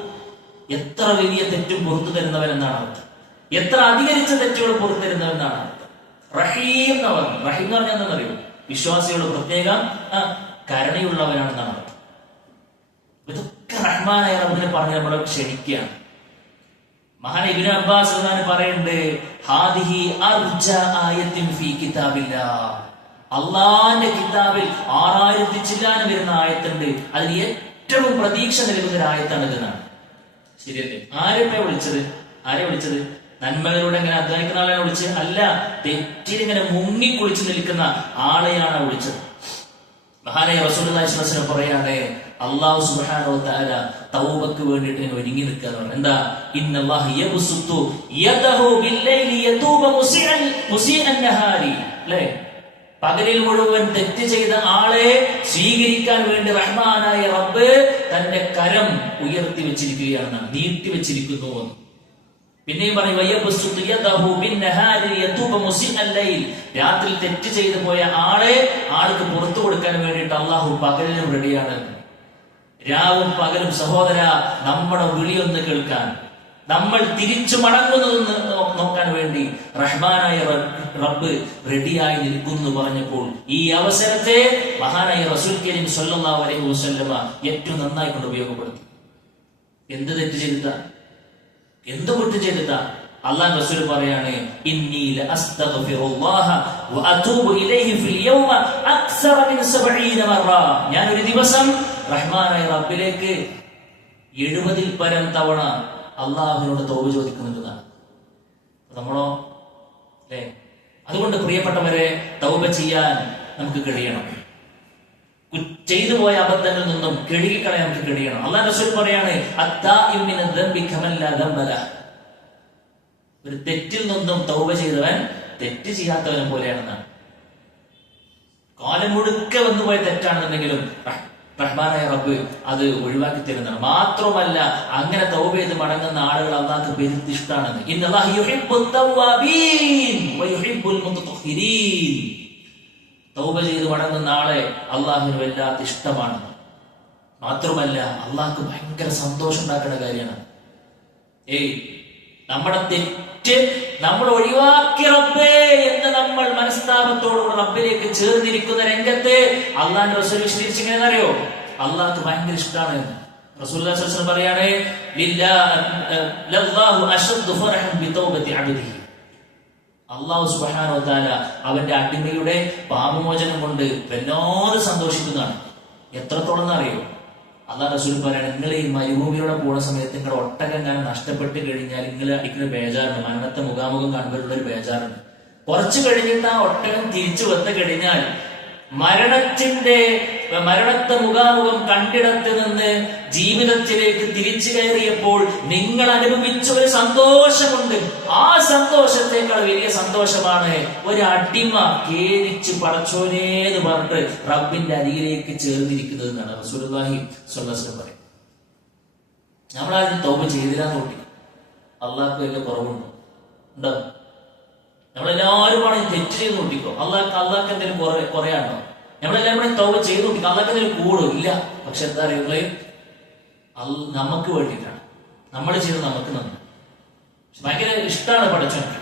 എത്ര വലിയ തെറ്റും പുറത്തു തരുന്നവൻ എന്നാണ് അർത്ഥം. എത്ര അധികരിച്ച തെറ്റുകൾ പുറത്തു തരുന്നവൻ എന്നാണ് അർത്ഥം. റഹീം എന്ന് പറഞ്ഞു. റഹീം എന്ന് പറഞ്ഞാൽ എന്താണെന്നറിയോ? വിശ്വാസികളുടെ പ്രത്യേകം കരുണയുള്ളവനാണെന്നാണ് അർത്ഥം. ഇതൊക്കെ റഹ്മാനായ റബ്ബിനെ പറഞ്ഞ് നമ്മളെ ക്ഷണിക്കുകയാണ്. മഹാൻ ഇബ്നു അബ്ബാസ് പറയുന്നുണ്ട്, ഹാദിഹി അർജ ആയത്തിൻ ഫീ കിതാബില്ലാഹ്. അള്ളാന്റെ കിതാബിൽ 6000 ചില്ലാനം വരുന്ന ആയത്തുണ്ട്. അതിന് ഏറ്റവും പ്രതീക്ഷ നൽകുന്ന ഒരു ആയത്താണ് ഇതെന്നാണ്. ശരിയല്ലേ? ആരെപ്പ വിളിച്ചത്? ആരെ വിളിച്ചത്? നന്മകളിലൂടെ ഇങ്ങനെ അധ്വാനിക്കുന്ന ആളെയാണ് വിളിച്ചത്? അല്ല, തെറ്റിലിങ്ങനെ മുങ്ങിക്കുളിച്ച് നിൽക്കുന്ന ആളെയാണ് വിളിച്ചത്. മഹാനായ റസൂലുള്ളാഹി സ്വല്ലല്ലാഹു അലൈഹി വസല്ലം പറയാണ്, അല്ലാഹു സുബ്ഹാനഹു വ തആല തൗബക്ക് വേണ്ടിയിട്ട് ഇങ്ങനെ ഒരുങ്ങി നിൽക്കാന്ന് പറഞ്ഞു. എന്താ? ഇന്നല്ലാഹ യബ്സുത്തു യദഹു ബില്ലൈലി യതൂബ മുസീഅൻ നഹാരി. അല്ലേ? പകലിൽ മുഴുവൻ തെറ്റ് ചെയ്ത ആളെ സ്വീകരിക്കാൻ വേണ്ടി റഹ്മാനായ റബ്ബ് തന്റെ കരം ഉയർത്തി വെച്ചിരിക്കുകയാണ്, നീട്ടി വെച്ചിരിക്കുന്നു. പിന്നെയും പറയും, രാത്രി തെറ്റ് ചെയ്തു പോയ ആൾക്ക് പുറത്തു കൊടുക്കാൻ വേണ്ടിയിട്ട് അള്ളാഹു പകലിനും റെഡിയാണ്. രാവും പകലും സഹോദര നമ്മുടെ വിളിയൊന്ന് കേൾക്കാൻ, നമ്മൾ തിരിച്ചു മടങ്ങുന്നതെന്ന് നോക്കാൻ വേണ്ടി റഹ്മാനായ റബ്ബ് റെഡിയായി നിൽക്കുന്നു പറഞ്ഞപ്പോൾ ഈ അവസരത്തെ മഹാനായ റസൂൽ കരീം സ്വല്ലല്ലാഹു അലൈഹി വസല്ലമ ഏറ്റവും നന്നായി കൊണ്ട് ഉപയോഗപ്പെടുത്തി. എന്ത് തെറ്റ് ചെയ്തിട്ടാ, എന്ത് കുറ്റം ചെയ്തിട്ടാ? അല്ലാഹു റസൂൽ പറയാണ്, ഇന്നി ലഅസ്തഗ്ഫിറുല്ലാഹ വഅതൂബു ഇലൈഹി ഫിൽ യൗമ അക്സറ മിൻ 70 മറ. ഞാൻ ഒരു ദിവസം റഹ്മാനായ റബ്ബിലേക്ക് 70-ൽ പരം തവണ അള്ളാഹുവിനോട് തൗബ ചോദിക്കുന്നുണ്ടെന്നാണ്. നമ്മളോ? അല്ലേ? അതുകൊണ്ട് പ്രിയപ്പെട്ടവരെ, തൗബ ചെയ്യാൻ നമുക്ക് കഴിയണം. ചെയ്തു പോയ അബദ്ധങ്ങളിൽ നിന്നും കഴുകിക്കളയാൻ നമുക്ക് കഴിയണം. അല്ലാഹു റസൂൽ പറയാണ്, അത്താഇബു മിനൽ ദംബി കമൻ ലാ ദംബ ലഹ്. ഒരു തെറ്റിൽ നിന്നും തൗബ ചെയ്തവൻ തെറ്റ് ചെയ്യാത്തവനെ പോലെയാണെന്നാണ്. കാലം മുഴുക്കെ വന്നുപോയ തെറ്റാണെന്നുണ്ടെങ്കിലും റഹ്മാനായ റബ്ബ് അത് ഒഴിവാക്കി തരുന്നതാണ്. മാത്രമല്ല, അങ്ങനെ തൗബ ചെയ്ത് മടങ്ങുന്ന ആളുകൾ അല്ലാഹുക്ക് പെരുത്ത് ഇഷ്ടമാണെന്ന്. ഇന്നല്ലാഹു യുഹിബ്ബുത് തവ്വാബീൻ വയുഹിബ്ബുൽ മുതത്തൊഹിരീൻ. തൗബ ചെയ്ത് മടങ്ങുന്ന ആളെ അള്ളാഹുവിന് വല്ലാത്ത ഇഷ്ടമാണ്. മാത്രമല്ല, അള്ളാഹ്ക്ക് ഭയങ്കര സന്തോഷം ഉണ്ടാക്കുന്ന കാര്യമാണ്. നമ്മുടെ തെറ്റ് നമ്മൾ ഒഴിവാക്കി റബ്ബേ എന്ന് നമ്മൾ മനസ്താപത്തോടുകൂടെ റബ്ബിലേക്ക് ചേർന്നിരിക്കുന്ന രംഗത്ത് അള്ളാഹുവിന്റെ റസൂൽ വിശദീകരിച്ചെങ്ങനെ അറിയോ? അള്ളാഹ്ക്ക് ഭയങ്കര ഇഷ്ടമാണ്. റസൂലുള്ളാഹി സ്വല്ലല്ലാഹു അലൈഹി വസല്ലം പറയാണ്, ലല്ലാഹു അശദ്ദു ഫറഹൻ ബിതൗബതി അബ്ദിഹി. അല്ലാഹു സുബ്ഹാനഹു വ തആല അവന്റെ അടിമയുടെ പാപമോചനം കൊണ്ട് വല്ലാതെ സന്തോഷിക്കുന്നതാണ്. എത്രത്തോളം എന്നറിയോ? അല്ലാഹു റസൂൽ പറയാണ്, നിങ്ങൾ ഈ മരുഭൂമിയിലൂടെ പോകുന്ന സമയത്ത് നിങ്ങളുടെ ഒട്ടകം ഞാൻ നഷ്ടപ്പെട്ട് കഴിഞ്ഞാൽ നിങ്ങൾ അടിക്കുന്ന ബേജാറുണ്ട്. മരണത്തെ മുഖാമുഖം കാണുമ്പോഴുള്ള ഒരു ബേജാറുണ്ട്. കുറച്ചു കഴിഞ്ഞിട്ട് ആ ഒട്ടകം തിരിച്ചു വന്നു കഴിഞ്ഞാൽ മരണത്തെ മുഖാമുഖം കണ്ടിടത്ത് നിന്ന് ജീവിതത്തിലേക്ക് തിരിച്ചു കയറിയപ്പോൾ നിങ്ങൾ അനുഭവിച്ച ഒരു സന്തോഷമുണ്ട്. ആ സന്തോഷത്തെക്കാൾ വലിയ സന്തോഷമാണ് ഒരു അടിമ ഖേദിച്ച് പടച്ചോനേന്ന് പറഞ്ഞിട്ട് റബ്ബിന്റെ അരികിലേക്ക് ചേർന്നിരിക്കുന്നത് എന്നാണ് റസൂലുള്ളാഹി സ്വല്ലല്ലാഹു അലൈഹി വസല്ലം പറയുന്നത്. നമ്മളാരും തൗബ ചെയ്തില്ലാന്ന് കൂട്ടി അള്ളാഹ്ക്ക് വലിയ കുറവുണ്ടോ? ഉണ്ടോ? നമ്മളെല്ലാവരും തെറ്റ് ചെയ്ത് നോട്ടിക്കോ. അള്ളാഹ്ക്ക് എന്തെങ്കിലും കുറയാണോ? നമ്മളെല്ലാവരും തൗബ ചെയ്ത് നോട്ടിക്കോ. അള്ളാഹ്ക്ക് എന്തെങ്കിലും കൂടും ഇല്ല. പക്ഷെ എന്താ അറിയുള്ളേ, നമുക്ക് വേണ്ടിയിട്ടാണ് നമ്മൾ ചെയ്ത് നമുക്ക് നന്ദി. ഭയങ്കര ഇഷ്ടമാണ് പഠിച്ചവർക്ക്.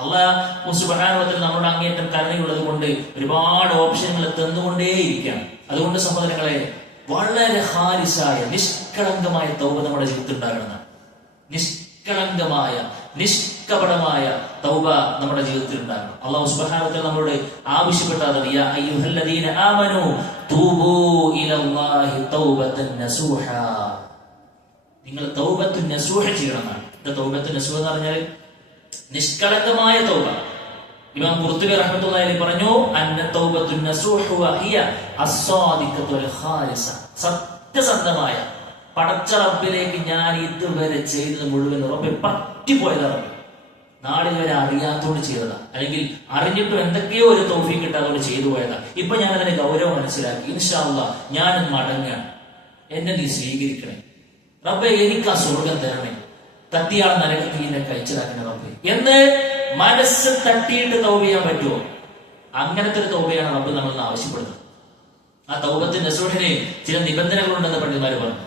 അള്ളാഹു സുബ്ഹാനഹു വ തആല നമ്മുടെ അങ്ങേറ്റം കരുണയുള്ളത് കൊണ്ട് ഒരുപാട് ഓപ്ഷനുകൾ തന്നുകൊണ്ടേയിരിക്കുകയാണ്. അതുകൊണ്ട് സഹോദരങ്ങളെ, വളരെ ഖാലിസായ നിഷ്കളങ്കമായ തൗബ നമ്മുടെ ജീവിതത്തിൽ ഉണ്ടാകണം. നിഷ്കളങ്കമായ നിഷ്കപടമായ തൗബ നമ്മുടെ ജീവിതത്തിൽ ഉണ്ടാകണം. അല്ലാഹു സുബ്ഹാനഹു വ തആല നമ്മളോട് ആവശ്യപ്പെട്ടതാണ്, യാ അയ്യുഹല്ലദീന ആമനൂ തൂബൂ ഇലല്ലാഹി തൗബതൻ നസൂഹ. നിങ്ങൾ തൗബത്തുൻ നസൂഹ ചെയ്യണമെന്നാണ്. തൗബത്തുൻ നസൂഹ എന്ന് പറഞ്ഞാൽ നിഷ്കളങ്കമായ തൗബ. ഇമാം ഖുർത്തുബി റഹ്മത്തുള്ളാഹി അലൈഹി പറഞ്ഞു, അന്ന തൗബത്തുൻ നസൂഹു വഹിയ അസ്സാദിഖത്തുൽ ഖാലിസ. സത്യസന്ധമായ പടച്ച റബ്ബിലേക്ക് ഞാൻ ഇതുവരെ ചെയ്തത് മുഴുവൻ റബ്ബെ പറ്റിപ്പോയതാണ്. നാളെ വരെ അറിയാത്തോണ്ട് ചെയ്തതാ, അല്ലെങ്കിൽ അറിഞ്ഞിട്ടും എന്തൊക്കെയോ ഒരു തൗഫീഖ് കിട്ടാത്തോണ്ട് ചെയ്തു പോയതാ. ഇപ്പൊ ഞാൻ അതിന്റെ ഗൗരവം മനസ്സിലാക്കി. ഇൻഷാ അല്ലാഹ് ഞാൻ മടങ്ങാണ്. എന്നെ നീ സ്വീകരിക്കണേ റബ്ബെ, എനിക്ക് ആ സ്വർഗം തരണേ, തട്ടിയാൾ നരകത്തീനെ കഴിച്ചതാക്കണേ റബ്ബെ എന്ന് മനസ്സ് തട്ടിയിട്ട് തൗബ ചെയ്യാൻ പറ്റുമോ? അങ്ങനത്തെ ഒരു തൗബയാണ് റബ്ബ് നമ്മൾ ആവശ്യപ്പെടുന്നത്. ആ തൗബത്തിന്റെ നസൂഹിന് ചില നിബന്ധനകളുണ്ടെന്ന് പണ്ഡിതന്മാര് പറഞ്ഞു.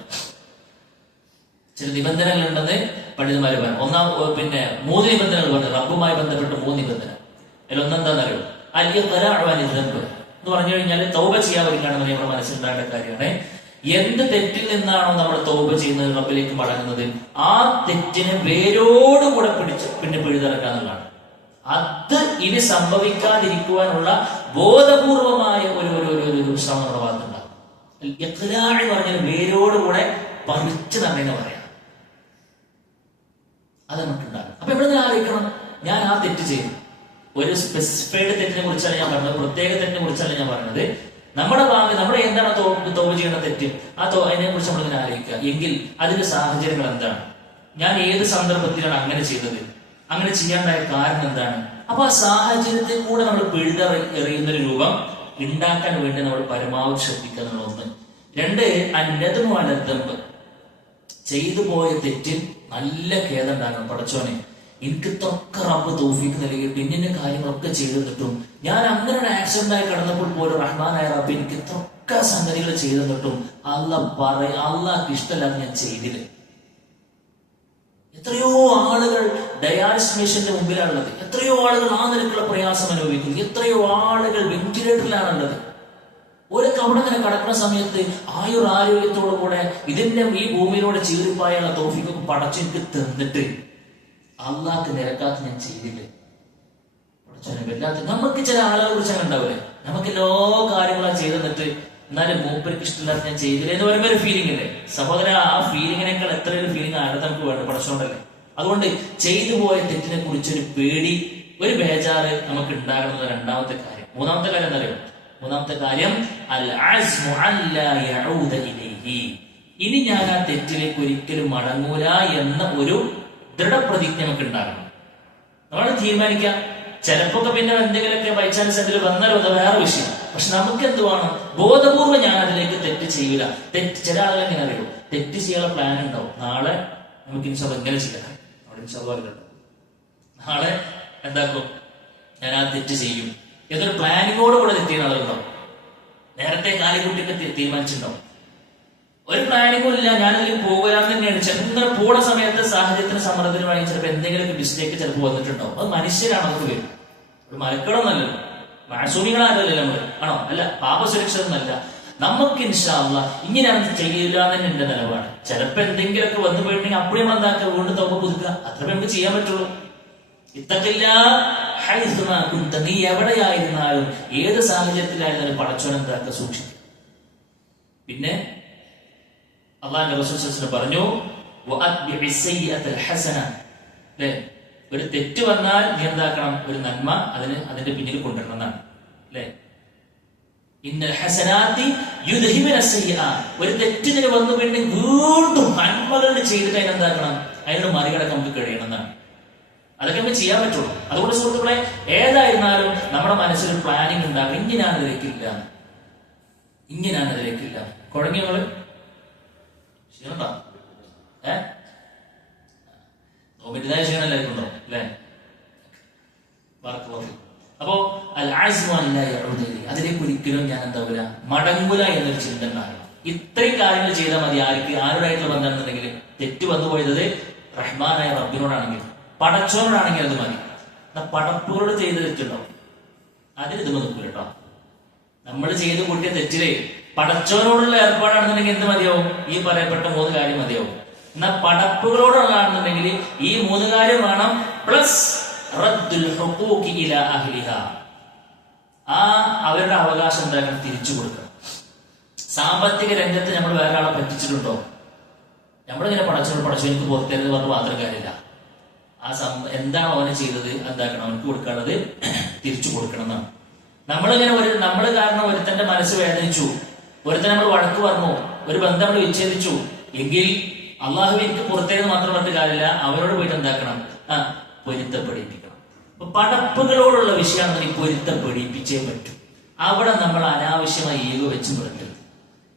ചില നിബന്ധനകളുണ്ടെന്ന് പണ്ഡിതന്മാര് പറഞ്ഞു. പിന്നെ 3 നിബന്ധനകൾ പറഞ്ഞു. റബ്ബുമായി ബന്ധപ്പെട്ട് 3 നിബന്ധന. അതിലൊന്നെന്താണെന്നറിയോ? എന്ന് പറഞ്ഞു കഴിഞ്ഞാൽ തൗബ ചെയ്യാൻ ഒരുങ്ങാണെന്ന് നമ്മുടെ മനസ്സിലുണ്ടാകേണ്ട കാര്യമാണ്. എന്ത് തെറ്റിൽ നിന്നാണോ നമ്മൾ തൗബ ചെയ്യുന്നത്, റബ്ബിലേക്ക് മടങ്ങുന്നത്, ആ തെറ്റിനെ വേരോടുകൂടെ പിന്നെ പിഴുതെടുക്കാന്നുള്ളതാണ്. അത് ഇനി സംഭവിക്കാതിരിക്കുവാനുള്ള ബോധപൂർവമായ ഒരു ശ്രമം നമ്മുടെ ഭാഗത്തുണ്ടാകും. ഇഖ്ലാഅ് പറഞ്ഞാൽ വേരോടുകൂടെ പറിച്ചു തന്നെ പറയാം. അത് നമുക്കുണ്ടാകും. അപ്പൊ എവിടെ നിന്ന് ആലോചിക്കണം, ഞാൻ ആ തെറ്റ് ചെയ്തു. ഒരു സ്പെസിഫൈഡ് തെറ്റിനെ കുറിച്ചാണ് ഞാൻ പറഞ്ഞത്, പ്രത്യേക തെറ്റിനെ കുറിച്ചാണ് ഞാൻ പറഞ്ഞത്. നമ്മുടെ ഭാഗം നമ്മൾ എന്താണ് തോപ ചെയ്യണ തെറ്റ്, അതിനെ കുറിച്ച് നമ്മളിങ്ങനെ ആലോചിക്കുക. എങ്കിൽ അതിന്റെ സാഹചര്യങ്ങൾ എന്താണ്, ഞാൻ ഏത് സന്ദർഭത്തിലാണ് അങ്ങനെ ചെയ്തത്, അങ്ങനെ ചെയ്യാണ്ടായ കാരണം എന്താണ്. അപ്പൊ ആ സാഹചര്യത്തിൽ കൂടെ നമ്മൾ എറിയുന്ന ഒരു രൂപം ഉണ്ടാക്കാൻ വേണ്ടി നമ്മൾ പരമാവധി ശ്രദ്ധിക്കുക എന്നുള്ള ഒന്ന്. രണ്ട്, അന്നതും അലദ്ദമ്പ്, ചെയ്തു പോയ തെറ്റിൽ നല്ല ഖേദം ഉണ്ടാകണം. പടച്ചോനെ, എനിക്ക് തൊക്കെ റബ്ബ് തൗഫീഖ് നൽകിയിട്ട് ഇന്ന കാര്യങ്ങളൊക്കെ ചെയ്തിട്ടും ഞാൻ അങ്ങനെ ഒരു ആക്സിഡന്റ് ആയി കിടന്നപ്പോൾ പോലും റഹ്മാനായ റബ്ബ് എനിക്ക് തൊക്കെ സംഗതികൾ ചെയ്തിട്ടും അള്ളാഹ്ക്ക് ഇഷ്ടമല്ലാതെ ഞാൻ ചെയ്തില്ല. എത്രയോ ആളുകൾ ഡയാലിസിസ് മെഷീന്റെ മുമ്പിലാണുള്ളത്, എത്രയോ ആളുകൾ ആ നിലക്കുള്ള പ്രയാസം അനുഭവിക്കുന്നു, എത്രയോ ആളുകൾ വെന്റിലേറ്ററിലാണുള്ളത്. ഓരൊക്കെ അവിടെ തന്നെ കടക്കുന്ന സമയത്ത് ആരോഗ്യത്തോടു കൂടെ ഇതിന്റെ ഈ ഭൂമിയിലൂടെ ചീറിപ്പായുള്ള തൗഫീഖ് പടച്ചെനിക്ക് തന്നിട്ട് അള്ളാഹ്ക്ക് നിരക്കാത്ത ഞാൻ ചെയ്തില്ലേ. വല്ലാത്ത നമുക്ക് ചില ആളുകളെ കുറിച്ച് അങ്ങനെ ഉണ്ടാവില്ലേ, നമുക്ക് എല്ലാ കാര്യങ്ങളും ചെയ്തു തന്നിട്ട് എന്നാലും മൂപ്പർക്ക് ഇഷ്ടമില്ലാത്ത ഞാൻ ചെയ്തില്ലേ എന്ന് പറയുമ്പോൾ ഒരു ഫീലിംഗ് അല്ലേ സഹോദര. ആ ഫീലിങ്ങിനേക്കാൾ എത്ര ഒരു ഫീലിംഗ് ആരുടെ നമുക്ക് വേണ്ട, പടച്ചോണ്ടല്ലേ. അതുകൊണ്ട് ചെയ്തു പോയ തെറ്റിനെ കുറിച്ചൊരു പേടി, ഒരു ബേജാറ് നമുക്ക് ഉണ്ടാകുന്നത് രണ്ടാമത്തെ കാര്യം. മൂന്നാമത്തെ കാര്യം എന്താ പറയുക? മൂന്നാമത്തെ കാര്യം അൽ അസ്മു അല്ലാ യഊദ ഇലൈഹി, ഇനി ഞാൻ ആ തെറ്റിലേക്ക് ഒരിക്കലും മടങ്ങൂല എന്ന ഒരു ദൃഢപ്രതിജ്ഞ നമുക്ക് ഉണ്ടാകണം. നമ്മൾ തീരുമാനിക്കാം. ചിലപ്പോ പിന്നെ എന്തെങ്കിലുമൊക്കെ ബൈ ചാൻസ് എന്തെങ്കിലും വന്നാലോ അത് വേറെ വിഷയം. പക്ഷെ നമുക്ക് എന്ത് വേണം? ബോധപൂർവ്വം ഞാൻ അതിലേക്ക് തെറ്റ് ചെയ്യൂല. ചില ആളുകൾ എങ്ങനെ അറിയൂ, തെറ്റ് ചെയ്യാനുള്ള പ്ലാൻ ഉണ്ടാവും. നാളെ നമുക്ക് ഇൻഷാ അല്ലാഹ് ഇങ്ങനെ ചെയ്യാം, അവിടെ ഇൻഷാ അല്ലാഹ് നാളെ എന്താക്കും, ഞാൻ ആ തെറ്റ് ചെയ്യും എന്നൊരു പ്ലാനിങ്ങോട് കൂടെ തെറ്റ് ചെയ്യുന്ന ആളുകളുണ്ടാവും. നേരത്തെ കാലിക്കുട്ടിയൊക്കെ തീരുമാനിച്ചിട്ടുണ്ടാവും. ഒരു പ്ലാനിങ്ങും ഇല്ല, ഞാനതിൽ പോകാൻ തന്നെയാണ്. ചിലപ്പോൾ ഇങ്ങനെ പോണ സമയത്ത് സാഹചര്യത്തിന് സമ്മർദ്ദത്തിനുമായി ചിലപ്പോൾ എന്തെങ്കിലും മിസ്റ്റേക്ക് ചിലപ്പോൾ വന്നിട്ടുണ്ടാവും. അത് മനുഷ്യരാണ്, നമുക്ക് വരും. ഒരു മലക്കടമൊന്നല്ലല്ലോ, മാസൂമികളാരല്ലോ നമ്മൾ, ആണോ? അല്ല, പാപസുരക്ഷിതമല്ല. നമുക്ക് ഇൻഷാ അല്ലാഹ് ഇങ്ങനെയാണ് ചെയ്യില്ല എന്ന് തന്നെ എന്റെ നിലപാട്. ചിലപ്പോ എന്തെങ്കിലുമൊക്കെ വന്നു പോയിട്ടുണ്ടെങ്കിൽ അപ്പോഴും എന്താക്കുക, വീണ്ടും തൗബ പുതുക്കുക. അത്ര നമുക്ക് ചെയ്യാൻ പറ്റുള്ളൂ. ഇത്തഖില്ലാ ഹൈസുമാ കുന്ത, നീ എവിടെയായിരുന്നാലും ഏത് സാഹചര്യത്തിലായിരുന്നാലും പടച്ചോനെ എന്താക്കുക, സൂക്ഷിക്കുക. പിന്നെ അള്ളാഹുവിന്റെ റസൂൽ സല്ലല്ലാഹു അലൈഹി വസല്ലം പറഞ്ഞു, വഅത്ബിഇ സയ്യിഅത്തൽ ഹസന, അല്ലേ? ഒരു തെറ്റ് വന്നാൽ നീ എന്താക്കണം, ഒരു നന്മ അതിന്റെ പിന്നിൽ കൊണ്ടുവരണം എന്നാണ്, അല്ലേ? ഇന്നൽ ഹസനാത്തി യുദ്ഹിബുന സയ്യിആത്ത്, ഒരു തെറ്റിന് വന്നു പിന്നെ വീണ്ടും നന്മകൾ ചെയ്തിട്ട് അതിനെന്താക്കണം, അതിനോട് മറികടക്കാൻ നമുക്ക് കഴിയണം എന്നാണ്. അതൊക്കെ നമുക്ക് ചെയ്യാൻ പറ്റുള്ളൂ. അതുകൊണ്ട് സുഹൃത്തുക്കളെ, ഏതായിരുന്നാലും നമ്മുടെ മനസ്സിൽ പ്ലാനിങ് ഉണ്ടാകും. ഇങ്ങനെയാണ് ഇതിലേക്കില്ല, ഇങ്ങനെയാണ് ഇതിലേക്കില്ല. കുഴങ്ങിയങ്ങള് ക്ഷീണുണ്ടോ? നോമിൻ്റെതായ ക്ഷീണം എല്ലാവർക്കും ഉണ്ടോ, അല്ലേ? അപ്പോ അൽ അസ്മു അല്ലാ യഊദ ഇലൈഹി, അതിലേക്ക് ഒരിക്കലും ഞാൻ എന്താവില്ല, മടങ്ങൂല എന്നൊരു ചിന്ത ഉണ്ടാകണം. ഇത്രയും കാര്യങ്ങൾ ചെയ്താൽ മതി. ആരുടായിട്ടുള്ള ബന്ധമാണെന്നുണ്ടെങ്കിൽ, തെറ്റ് വന്നുപോയത് റഹ്മാനായ റബ്ബിനോടാണെങ്കിൽ, പടച്ചോനോടാണെങ്കിൽ അത് മതി. പടപ്പുകളോട് ചെയ്ത് തെറ്റുണ്ടാവും, അതിന് ഇത് നിൽക്കൂല കേട്ടോ. നമ്മൾ ചെയ്ത് കൂട്ടിയ തെറ്റിലേ പടച്ചോനോടുള്ള ഏർപ്പാടാണെന്നുണ്ടെങ്കിൽ എന്ത് മതിയാവും? ഈ പറയപ്പെട്ട 3 കാര്യം മതിയാവും. എന്നാൽ പടപ്പുകളോടുള്ളതാണെന്നുണ്ടെങ്കിൽ ഈ 3 കാര്യം വേണം, പ്ലസ് റദ്ദുൽ ഹുഖൂഖി ഇലാ അഹ്ലിഹാ, ആ അവരുടെ അവകാശം എന്താക്കണം, തിരിച്ചു കൊടുക്കണം. സാമ്പത്തിക രംഗത്ത് നമ്മൾ വേറെ ആളെ പറ്റിച്ചിട്ടുണ്ടോ? നമ്മളിങ്ങനെ പടച്ചോ എനിക്ക് പുറത്തേന്ന് പറഞ്ഞ് മാത്രം കാര്യമില്ല. ആ എന്താണ് അവന് ചെയ്തത്, എന്താക്കണം, അവനക്ക് കൊടുക്കാനുള്ളത് തിരിച്ചു കൊടുക്കണം എന്നാണ്. നമ്മളിങ്ങനെ നമ്മൾ കാരണം ഒരുത്തന്റെ മനസ്സ് വേദനിച്ചു, ഒരുത്തൻ നമ്മൾ വഴക്ക് പറഞ്ഞു, ഒരു ബന്ധം നമ്മൾ വിച്ഛേദിച്ചു എങ്കിൽ അള്ളാഹു എനിക്ക് പുറത്തേന്ന് മാത്രം പറഞ്ഞിട്ട് കാര്യമില്ല, അവരോട് പോയിട്ട് എന്താക്കണം, പൊരുത്തപ്പെടിപ്പിക്കണം. അപ്പൊ പടപ്പുകളോടുള്ള വിഷയമാണെന്ന് പൊരുത്തപ്പെടിപ്പിച്ചേ പറ്റൂ. അവിടെ നമ്മൾ അനാവശ്യമായി ഈഗോ വെച്ച് പുറത്തരുത്.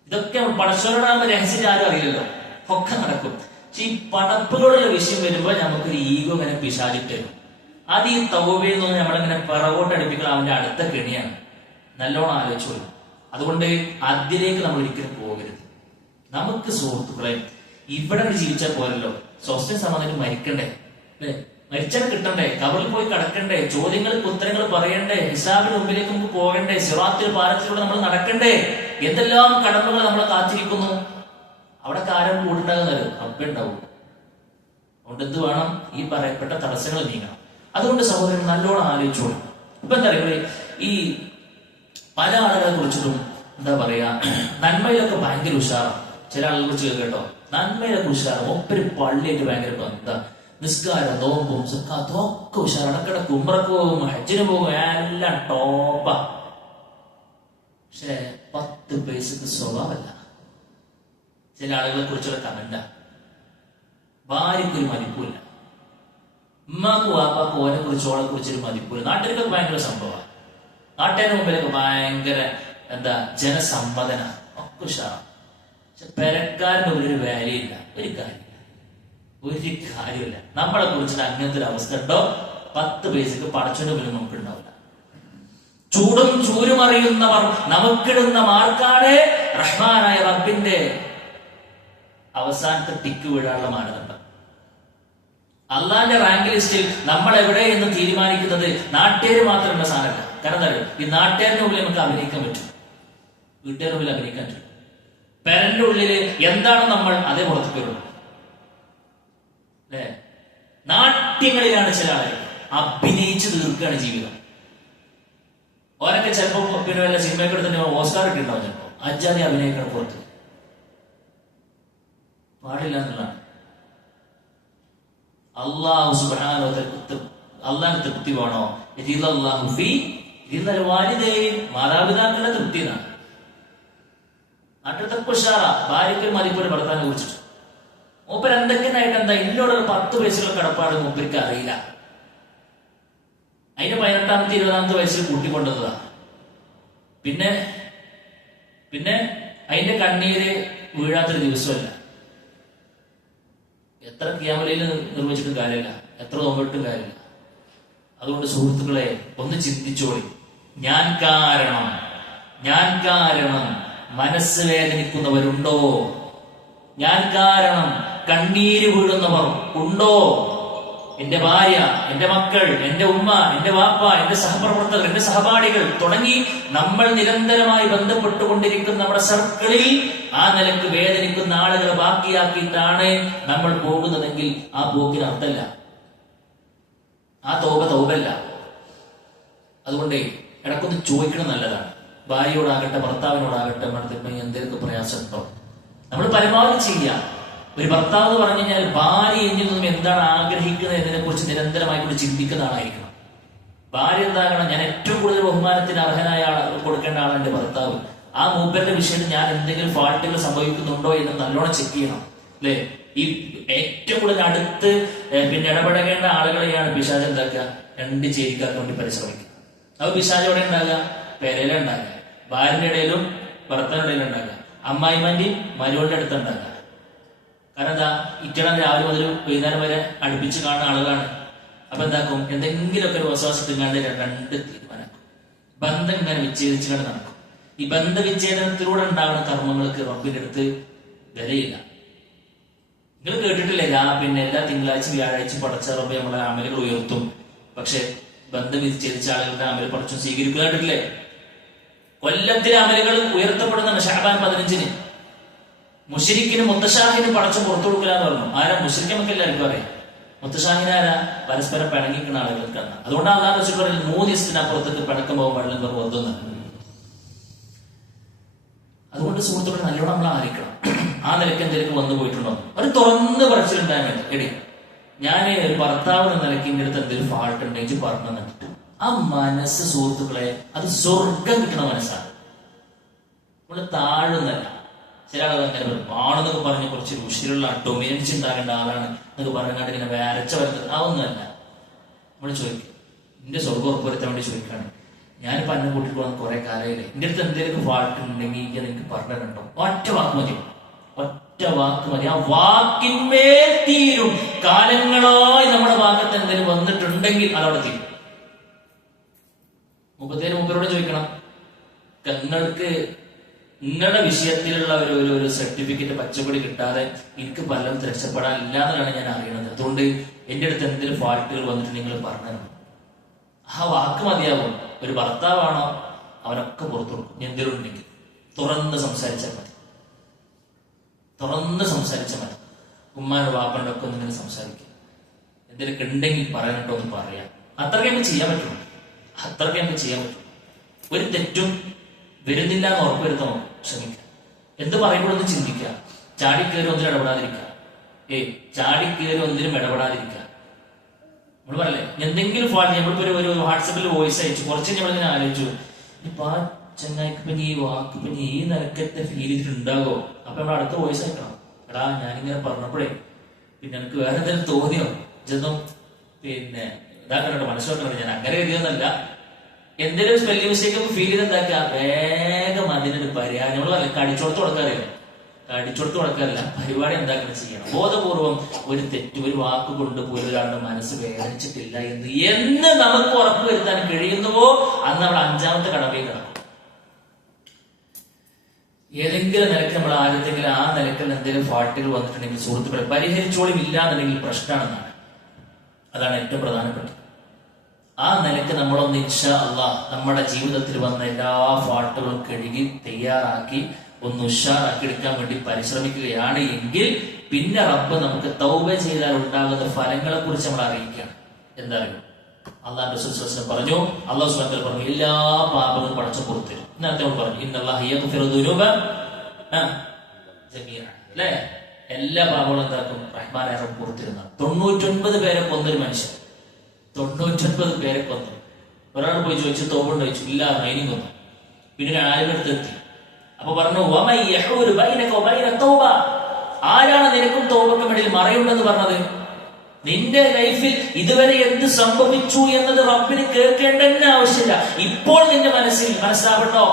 ഇതൊക്കെ പടച്ചോരോടാകുമ്പോൾ രഹസ്യം ആരും അറിയില്ലല്ലോ, ഒക്കെ നടക്കും. പക്ഷെ ഈ പടപ്പുകളുള്ള വിഷയം വരുമ്പോൾ നമുക്കൊരു ഈഗോ ഇങ്ങനെ പിശാചിട്ട് വരും. അത് ഈ തൗബയിൽ നിന്ന് നമ്മളിങ്ങനെ പിറകോട്ട് അടുപ്പിക്കണം, അവന്റെ അടുത്ത കെണിയാണ്. നല്ലോണം ആലോചിച്ചോളൂ. അതുകൊണ്ട് അതിലേക്ക് നമ്മൾ ഒരിക്കലും പോകരുത്. നമുക്ക് സുഹൃത്തുക്കളെ ഇവിടെ ജീവിച്ചാൽ പോരല്ലോ, സ്വസ്ഥ സമാധാനം മരിക്കണ്ടേ, അല്ലെ? മരിച്ചാൽ കിട്ടണ്ടേ, കബറിൽ പോയി കിടക്കണ്ടേ, ചോദ്യങ്ങൾക്ക് ഉത്തരങ്ങൾ പറയണ്ടേ, ഹിസാബിന് മുമ്പിലേക്ക് നമുക്ക് പോകണ്ടേ, സിറാത്തിൽ പാലത്തിലൂടെ നമ്മൾ നടക്കണ്ടേ, എന്തെല്ലാം കടമകൾ നമ്മളെ കാത്തിരിക്കുന്നു. അവിടെ കാര്യം കൂടുണ്ടാകുന്നല്ലോ, അപ്പ ഉണ്ടാവും. അതുകൊണ്ട് എന്ത് വേണം, ഈ പറയപ്പെട്ട തടസ്സങ്ങൾ നീങ്ങണം. അതുകൊണ്ട് സഹോദരൻ നല്ലോണം ആലോചിച്ചോളൂ. ഇപ്പൊ എന്താ പറയുക, ഈ പല ആളുകളെ കുറിച്ചിട്ടും എന്താ പറയാ, നന്മയിലൊക്കെ ഭയങ്കര ഉഷാറാണ്. ചില ആളുകളെ കുറിച്ച് കേട്ടോ, നന്മയിലൊക്കെ ഉഷാറ്, ഒപ്പര് പള്ളിയായിട്ട് ഭയങ്കര എന്താ നിസ്കാരം, നോമ്പും സക്കാത്തും ഒക്കെ ഉഷാറാണ്. ഇടക്കിടക്ക് ഉംറക്ക് പോകും, ഹജ്ജിന് പോകും, എല്ലാം ടോപ്പാ. പക്ഷെ 10 പൈസക്ക് സ്വഭാവമല്ല. ചില ആളുകളെ കുറിച്ചുള്ള കമന്റാ. ഭാര്യക്കൊരു മതിപ്പില്ല, ഉമ്മാക്കും വാപ്പാക്കും ഓനെ കുറിച്ച് ഓളെ കുറിച്ചൊരു മതിപ്പില്ല. നാട്ടിലൊക്കെ ഭയങ്കര സംഭവമാണ്. നാട്ടുകാരുടെ മുമ്പിലൊക്കെ ഭയങ്കര ജനസമ്മതന ഒക്കെ ഉഷാറാണ്. പക്ഷെ പെരക്കാരൻ്റെ മുമ്പിൽ ഒരു വാല്യൂ ഇല്ല, ഒരു കാര്യമില്ല. നമ്മളെ കുറിച്ചിട്ട് അങ്ങനത്തെ ഒരു അവസ്ഥ ഉണ്ടോ? 10 പൈസക്ക് പടച്ചോന്റെ മുന്നിൽ നമുക്ക് ഉണ്ടാവില്ല. ചൂടും ചൂരും അറിയുന്നവർ നമുക്കിടുന്ന മാർക്കാണ് റഹ്മാനായ റബ്ബിന്റെ അവസാനത്തെ ടിക്ക് വീഴാനുള്ള മാനദണ്ഡം. അള്ളാന്റെ റാങ്ക് ലിസ്റ്റിൽ നമ്മൾ എവിടെ എന്ന് തീരുമാനിക്കുന്നത് നാട്ടുകാര് മാത്രമുള്ള സാധനമല്ല. കാരണം എന്താ പറയുക, ഈ നാട്ടുകാരുടെ ഉള്ളിൽ നമുക്ക് അഭിനയിക്കാൻ പറ്റും, വീട്ടുകാരുടെ ഉള്ളിൽ അഭിനയിക്കാൻ പറ്റും. പേരന്റെ ഉള്ളിൽ എന്താണ് നമ്മൾ അതേ പുറത്തേക്ക് വരുള്ളൂ അല്ലെ. നാട്യങ്ങളിലാണ് ചില ആളുകൾ അഭിനയിച്ച് തീർക്കുകയാണ് ജീവിതം. ഓരൊക്കെ ചിലപ്പോ പിന്നെ വല്ല സിനിമയൊക്കെ എടുത്തിട്ട് ഓസ്കാർ ഇട്ടിട്ടുണ്ടാവും. ചിലപ്പോ അജാതി അഭിനയിക്കണം പുറത്ത് പാടില്ല എന്നുള്ളതാണ്. അള്ളാഹു സുബ്ഹാനഹു വ തആല അള്ളാഹിന്റെ തൃപ്തി വേണോ? മാതാപിതാക്കളുടെ തൃപ്തി എന്നാണ്. നാട്ടിലത്തെ ഉഷാറ ഭാര്യയ്ക്ക് മതിപ്പൊരു ഭർത്താവിനെ കുറിച്ചിട്ട് മൂപ്പർ എന്തൊക്കെയായിട്ട് എന്താ ഇന്നോടൊരു 10 പൈസയുള്ള കടപ്പാട് മൂപ്പർക്ക് അറിയില്ല. അതിന് 18ാമത്തെ 20ാമത്തെ വയസ്സിൽ കൂട്ടിക്കൊണ്ടതാ. പിന്നെ അതിന്റെ കണ്ണീര് വീഴാത്തൊരു ദിവസമല്ല. എത്ര ഖിയാമലയിൽ നിർവഹിച്ചിട്ടും കാര്യമില്ല, എത്ര നോമ്പിട്ടും കാര്യമില്ല. അതുകൊണ്ട് സുഹൃത്തുക്കളെ ഒന്ന് ചിന്തിച്ചോളി. ഞാൻ കാരണം മനസ്സ് വേദനിക്കുന്നവരുണ്ടോ? ഞാൻ കാരണം കണ്ണീര് വീഴുന്നവർ ഉണ്ടോ? എന്റെ ഭാര്യ, എന്റെ മക്കൾ, എന്റെ ഉമ്മ, എന്റെ വാപ്പ, എന്റെ സഹപ്രവർത്തകർ, എന്റെ സഹപാഠികൾ തുടങ്ങി നമ്മൾ നിരന്തരമായി ബന്ധപ്പെട്ടുകൊണ്ടിരിക്കുന്ന നമ്മുടെ സർക്കിളിൽ ആ നിലക്ക് വേദനിക്കുന്ന ആളുകളെ ബാക്കിയാക്കിയിട്ടാണ് നമ്മൾ പോകുന്നതെങ്കിൽ ആ പോക്കിന് അർത്ഥമില്ല, ആ തൗബല്ല. അതുകൊണ്ട് ഇടക്കൊന്ന് ചോദിക്കണം നല്ലതാണ്. ഭാര്യയോടാകട്ടെ ഭർത്താവിനോടാകട്ടെ എന്തെങ്കിലും പ്രയാസമുണ്ടോ? നമ്മൾ പരമാവധി ചെയ്യുക. ഒരു ഭർത്താവ് എന്ന് പറഞ്ഞു കഴിഞ്ഞാൽ ഭാര്യ എന്നിൽ നിന്നും എന്താണ് ആഗ്രഹിക്കുന്നത് എന്നതിനെ കുറിച്ച് നിരന്തരമായി കൊണ്ട് ചിന്തിക്കുന്ന ആളായിരിക്കണം. ഭാര്യ എന്താകണം? ഞാൻ ഏറ്റവും കൂടുതൽ ബഹുമാനത്തിന് അർഹനായ കൊടുക്കേണ്ട ആളാണ് എന്റെ ഭർത്താവ്. ആ മൂപ്പരുടെ വിഷയത്തിൽ ഞാൻ എന്തെങ്കിലും ഫാൾട്ടുകൾ സംഭവിക്കുന്നുണ്ടോ എന്ന് നല്ലോണം ചെക്ക് ചെയ്യണം അല്ലെ. ഈ ഏറ്റവും കൂടുതൽ അടുത്ത് ഇടപെടേണ്ട ആളുകളെയാണ് പിശാച് എന്താക്കുക? 2 ചേരിക്കാർക്ക് വേണ്ടി പരിശ്രമിക്കുക. അത് പിശാച് എവിടെ ഉണ്ടാകുക? പെരയില ഉണ്ടാകുക. ഭാര്യന്റെ ഇടയിലും ഭർത്താവിന്റെ ഇടയിലും ഉണ്ടാകുക. അമ്മായിമാന്റെയും മരുവളുടെ അടുത്ത് ഉണ്ടാകുക. കാരണം എന്താ? ഇറ്റണം രാവിലെ മുതൽ വൈകുന്നേരം വരെ അടുപ്പിച്ച് കാണുന്ന ആളുകളാണ്. അപ്പൊ എന്താക്കും? എന്തെങ്കിലുമൊക്കെ ഒരു വിശ്വാസത്തിങ്ങാണ്ട് 2 തീരുമാനമാക്കും. ബന്ധം ഇങ്ങനെ വിച്ഛേദിച്ചുകൊണ്ട് നടക്കും. ഈ ബന്ധവിച്ഛേദനത്തിലൂടെ ഉണ്ടാകുന്ന കർമ്മങ്ങൾക്ക് റബ്ബിന്റെ അടുത്ത് വിലയില്ല. നിങ്ങൾ കേട്ടിട്ടില്ലേ? പിന്നെ എല്ലാ തിങ്കളാഴ്ചയും വ്യാഴാഴ്ചയും പടച്ച റബ്ബ് നമ്മളെ അമലുകൾ ഉയർത്തും, പക്ഷെ ബന്ധം വിച്ഛേദിച്ച ആളുകളുടെ അമൽ പടച്ചു സ്വീകരിക്കുക കേട്ടിട്ടില്ലേ? കൊല്ലത്തിലെ അമലുകൾ ഉയർത്തപ്പെടുന്നതാണ് ശഅബാൻ 15-ന്. മുശ്രിക്കിനും മുത്തശാഹിനും പടച്ചു പുറത്തു കൊടുക്കുക എന്ന് പറഞ്ഞു. ആരാ മുശ്രിക്ക്? നമുക്ക് എല്ലാവർക്കും അറിയാം. മുത്തശാഹിനാരാ? പരസ്പരം പിണങ്ങിക്കുന്ന ആളുകൾക്കാണ്. അതുകൊണ്ടാണ് അല്ലാഹു റസൂൽ പറയുന്നത് 3 ദിവസത്തിനപ്പുറത്തേക്ക് പിണക്കം പോകാൻ പാടില്ലെന്ന് പറഞ്ഞു. അതുകൊണ്ട് സുഹൃത്തുക്കളെ നല്ലോണം നമ്മൾ ആയിരിക്കണം. ആ നിലയ്ക്ക് എന്തെങ്കിലും വന്നു പോയിട്ടുണ്ടോ? ഒരു തുറന്ന് പറച്ചിലുണ്ടായാൽ മതി. എടി ഞാൻ ഒരു ഭർത്താവ് എന്ന നിലയ്ക്ക് എന്റെ അടുത്ത് എന്തെങ്കിലും ഫാൾട്ട് ഉണ്ടെങ്കിൽ പറഞ്ഞു തന്നിട്ട് ആ മനസ്സ് സുഹൃത്തുക്കളെ അത് സ്വർഗം കിട്ടണ മനസ്സാണ്. നമ്മള് താഴുന്നല്ല. ചില ആളുകൾ അങ്ങനെ പറയും ആണെന്നൊക്കെ പറഞ്ഞ് കുറച്ച് രുചിയിലുള്ള ഡൊമിനൻസ് ഉണ്ടാകേണ്ട ആളാണ് എന്നൊക്കെ പറഞ്ഞാൽ ഇങ്ങനെ വരച്ച വരുന്നത് അതൊന്നുമല്ല. നമ്മൾ ചോദിക്കും, എന്റെ സ്വർഗം ഉറപ്പുവരുത്താൻ വേണ്ടി ചോദിക്കുകയാണ്. ഞാനിപ്പോ അന്നെ കൂട്ടിക്കൊള്ളുന്ന കുറെ കാലയില്ലേ, എന്റെ അടുത്ത് എന്തെങ്കിലും ഫാൾട്ട് ഉണ്ടെങ്കിൽ എനിക്ക് പറഞ്ഞിട്ടുണ്ടോ? ഒറ്റ വാക്ക് മതി. ആ വാക്കിന്മേൽ തീരും. കാലങ്ങളായി നമ്മുടെ ഭാഗത്ത് എന്തെങ്കിലും വന്നിട്ടുണ്ടെങ്കിൽ അതവിടെ തീരും. മുപ്പരോട് ചോദിക്കണം, നിങ്ങളുടെ വിഷയത്തിലുള്ള ഒരു സർട്ടിഫിക്കറ്റ് പച്ചപ്പൊടി കിട്ടാതെ എനിക്ക് പലരും രക്ഷപ്പെടാനില്ല എന്നാണ് ഞാൻ അറിയണത്. അതുകൊണ്ട് എന്റെ അടുത്ത് എന്തെങ്കിലും ഫാൾട്ടുകൾ വന്നിട്ട് നിങ്ങൾ പറഞ്ഞു. ആ വാക്ക് മതിയാവും. ഒരു ഭർത്താവാണോ അവനൊക്കെ പുറത്തു കൊടുക്കും. എന്തെങ്കിലും ഉണ്ടെങ്കിൽ തുറന്ന് സംസാരിച്ചാൽ മതി. ഉമ്മാനോട് വാപ്പൻ്റെ ഒക്കെ ഒന്നിങ്ങനെ സംസാരിക്കുക. എന്തെങ്കിലുമൊക്കെ ഉണ്ടെങ്കിൽ പറയാനിട്ടോ ഒന്ന് പറയാം. അത്രയ്ക്ക് നമുക്ക് ചെയ്യാൻ പറ്റും. ഒരു തെറ്റും വരുന്നില്ല എന്ന് ഉറപ്പുവരുത്താൻ ശ്രമിക്കുക. എന്ത് പറയുമ്പോഴൊന്ന് ചിന്തിക്കുക. ചാടിക്കേറി ഒന്നിനും ഇടപെടാതിരിക്കുക. നമ്മൾ പറയല്ലേ എന്തെങ്കിലും ഫാൾട്ട് നമ്മളിപ്പോ ഒരു വാട്സപ്പിൽ വോയിസ് അയച്ചു, കുറച്ച് നമ്മളിങ്ങനെ ആലോചിച്ചു, ഇപ്പൊ ആ ചങ്ങായിക്ക് ഇപ്പൊ ഈ വാക്ക് ഇപ്പൊ ഈ നിലക്കത്തെ ഫീൽ ചെയ്തിട്ടുണ്ടാകോ? അപ്പൊ നമ്മൾ അടുത്ത വോയിസ് അയക്കണം. എടാ ഞാനിങ്ങനെ പറഞ്ഞപ്പോഴേ പിന്നെ എനിക്ക് വേറെ എന്തെങ്കിലും തോന്നിയോ? ഇതൊന്നും പിന്നെ ഇതാക്കണോ, മനസ്സിലാക്കണോ, ഞാൻ അങ്ങനെ എഴുതിയൊന്നല്ല. എന്തെങ്കിലും സ്പെല്ലിംഗ് മിസ്റ്റേക്ക് ഫീൽ ചെയ്ത് എന്താക്കുക, വേഗം അതിനൊരു പരിഹാരം. നമ്മളല്ല കടിച്ചോടത്ത് കൊടുക്കാറില്ല, കടിച്ചോടത്ത് കൊടുക്കാറില്ല, പരിപാടി എന്താക്കണം ചെയ്യണം. ബോധപൂർവം ഒരു തെറ്റ്, ഒരു വാക്ക് കൊണ്ട് പോലും ഒരാളുടെ മനസ്സ് വേദനിച്ചിട്ടില്ല എന്ന് നമുക്ക് ഉറപ്പ് വരുത്താൻ കഴിയുന്നുവോ അന്ന് നമ്മൾ അഞ്ചാമത്തെ കടമയിൽ കിടക്കും. ഏതെങ്കിലും നിലക്ക് നമ്മൾ ആദ്യത്തെങ്കിലും ആ നിലക്കിൽ എന്തെങ്കിലും ഫാൾട്ടുകൾ വന്നിട്ടുണ്ടെങ്കിൽ സുഹൃത്തുക്കളെ പരിഹരിച്ചോളും ഇല്ല എന്നുണ്ടെങ്കിൽ പ്രശ്നമാണെന്നാണ്. അതാണ് ഏറ്റവും പ്രധാനപ്പെട്ടത്. ആ നിലക്ക് നമ്മളൊന്ന് ഇൻഷാ അല്ലാഹ് നമ്മുടെ ജീവിതത്തിൽ വന്ന എല്ലാ ഫാൾട്ടുകളും കഴുകി തയ്യാറാക്കി ഒന്ന് ഉഷാറാക്കി എടുക്കാൻ വേണ്ടി പരിശ്രമിക്കുകയാണ് എങ്കിൽ പിന്നെ റബ്ബ് നമുക്ക് തൗബ ചെയ്താൽ ഉണ്ടാകുന്ന ഫലങ്ങളെ കുറിച്ച് നമ്മൾ അറിയിക്കുകയാണ്. എന്താ അറിയും? അള്ളാഹു റസൂൽ പറഞ്ഞു, അള്ളാഹു സുബ്ഹാനഹു വ തആല പറഞ്ഞു, എല്ലാ പാപങ്ങളും പടച്ചു പുറത്തുതരും. നേരത്തെ നമ്മൾ പറഞ്ഞു ഇന്നല്ലാഹു യഗ്ഫിറു ദുനൂബ ജമീഅ, അല്ലേ? എല്ലാ പാപങ്ങളും എന്താക്കും? റഹ്മാനായ റബ്ബ് പുറത്തിരുന്ന. 99 പേരെ കൊന്നൊരു മനുഷ്യൻ, 99 പേരെ കൊന്നു. ഒരാൾ പോയി ചോദിച്ചു തോപുണ്ട്, ചോദിച്ചു ഇല്ല, മൈനിങ് കൊന്നു. പിന്നെ ഒരു ആലിമടുത്ത് എത്തി. അപ്പൊ പറഞ്ഞു ആരാണ് നിനക്കും തോപക്കും ഇടയിൽ മറയുണ്ടെന്ന് പറഞ്ഞത്? നിന്റെ ലൈഫിൽ ഇതുവരെ എന്ത് സംഭവിച്ചു എന്നത് റബ്ബിന് കേൾക്കേണ്ട തന്നെ ആവശ്യമില്ല. ഇപ്പോൾ നിന്റെ മനസ്സിൽ മനസ്സിലാവട്ടോ,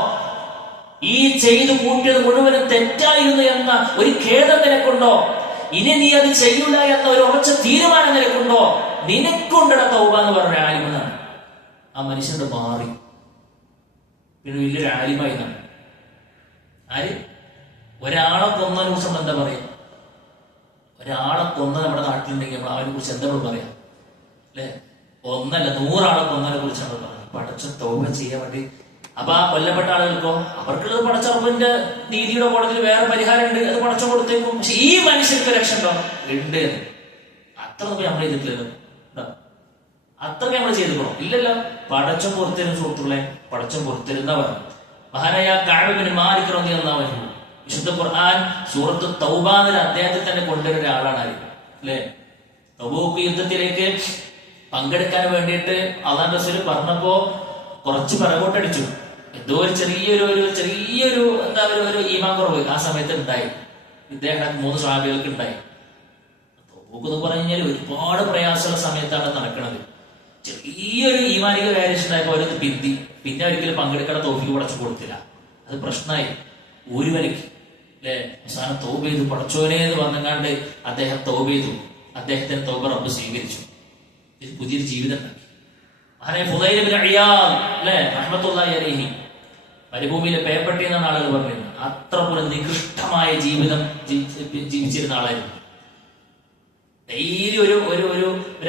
ഈ ചെയ്തു കൂട്ടിയത് മുഴുവനും തെറ്റായിരുന്നു എന്ന ഒരു ഖേദം നിനക്കുണ്ടോ? ഇനി നീ അത് ചെയ്യൂല എന്ന ഒരു ഉറച്ച തീരുമാനം നിനക്കുണ്ടോ? നിനക്കുണ്ടട തൗബ എന്ന് പറഞ്ഞ ആലിമെന്നാണ്. ആ മനുഷ്യന്റെ മാറി പിന്നെ വലിയൊരു ആലിമായി എന്നാണ്. ആര്? ഒരാളെ കൊന്നതിനെ കുറിച്ച് നമ്മൾ എന്താ പറയാ? ഒരാളെ കൊന്ന നമ്മുടെ നാട്ടിലുണ്ടെങ്കിൽ നമ്മൾ അവനെ കുറിച്ച് എന്താ പറയാം? അല്ലെ? ഒന്നല്ല 100 ആളെ കൊന്നതിനെ കുറിച്ച് നമ്മൾ പറയാം. പടച്ച തൗബ ചെയ്യാൻ വേണ്ടി. അപ്പൊ ആ കൊല്ലപ്പെട്ട ആളുകൾക്കോ അവർക്കുള്ളത് പടച്ചറപ്പിന്റെ നീതിയുടെ കോടതിയിൽ വേറെ പരിഹാരം ഉണ്ട്, അത് പടച്ച കൊടുത്തേക്കും. പക്ഷെ ഈ മനുഷ്യർക്ക് രക്ഷ ഉണ്ടോ? ഉണ്ട്. അത്ര നമ്മൾ ചെയ്തിട്ടില്ലല്ലോ. അത്രയ്ക്ക് നമ്മൾ ചെയ്തിട്ടുണ്ടോ? ഇല്ലല്ലോ. പടച്ചം പുറത്തരും സുഹൃത്തുക്കളെ, പടച്ചം പുറത്തരുന്ന പറഞ്ഞു. മഹാനായ കഅബ് ഇബ്നു മാലിക് റളിയല്ലാഹു അൻഹു വിശുദ്ധ ഖുർആൻ സൂറത്ത് തൗബയിൽ അദ്ദേഹത്തെ തന്നെ കൊണ്ടുവരുന്ന ഒരാളാണ്. അല്ലെ? തബൂക്ക് യുദ്ധത്തിലേക്ക് പങ്കെടുക്കാൻ വേണ്ടിയിട്ട് അല്ലാഹു റസൂൽ പറഞ്ഞപ്പോ കുറച്ച് പിറകോട്ടടിച്ചു. എന്തോ ഒരു ചെറിയൊരു എന്താ ഒരു ഈമാൻ കുറവ് ആ സമയത്ത് ഉണ്ടായി. ഇദ്ദേഹം 3 സ്വഹാബികൾക്ക് ഉണ്ടായി. തബൂക്ക് എന്ന് പറഞ്ഞു കഴിഞ്ഞാൽ ഒരുപാട് പ്രയാസമുള്ള സമയത്താണ് നടക്കുന്നത്. ചെറിയൊരു ഈമാനിക വാരിയേഷൻ ഉണ്ടായപ്പോ അവരൊന്ന് പിന്തി. പിന്നെ ഒരിക്കലും പങ്കെടുക്കേണ്ട തോഫിക്ക് പടച്ചു കൊടുത്തില്ല. അത് പ്രശ്നമായി. ഒരു വരയ്ക്ക് അല്ലെ? അവസാനം തൗബ ചെയ്തു. പടച്ചോനെ എന്ന് പറഞ്ഞാണ്ട് അദ്ദേഹം തൗബ ചെയ്തു. അദ്ദേഹത്തിന് തൗബ റബ്ബ് സ്വീകരിച്ചു. പുതിയൊരു ജീവിതം ഉണ്ടാക്കി. ഫുദൈൽ ഇബ്നു ഇയാദ് അല്ലെ റഹ്മത്തുള്ളാഹി അലൈഹി മരുഭൂമിയിലെ പേപ്പട്ടി എന്നാണ് ആളുകൾ പറഞ്ഞിരുന്നത്. അത്ര പോലെ നികൃഷ്ടമായ ജീവിതം ജീവിച്ചിരുന്ന ആളായിരുന്നു. ഡെയിലി ഒരു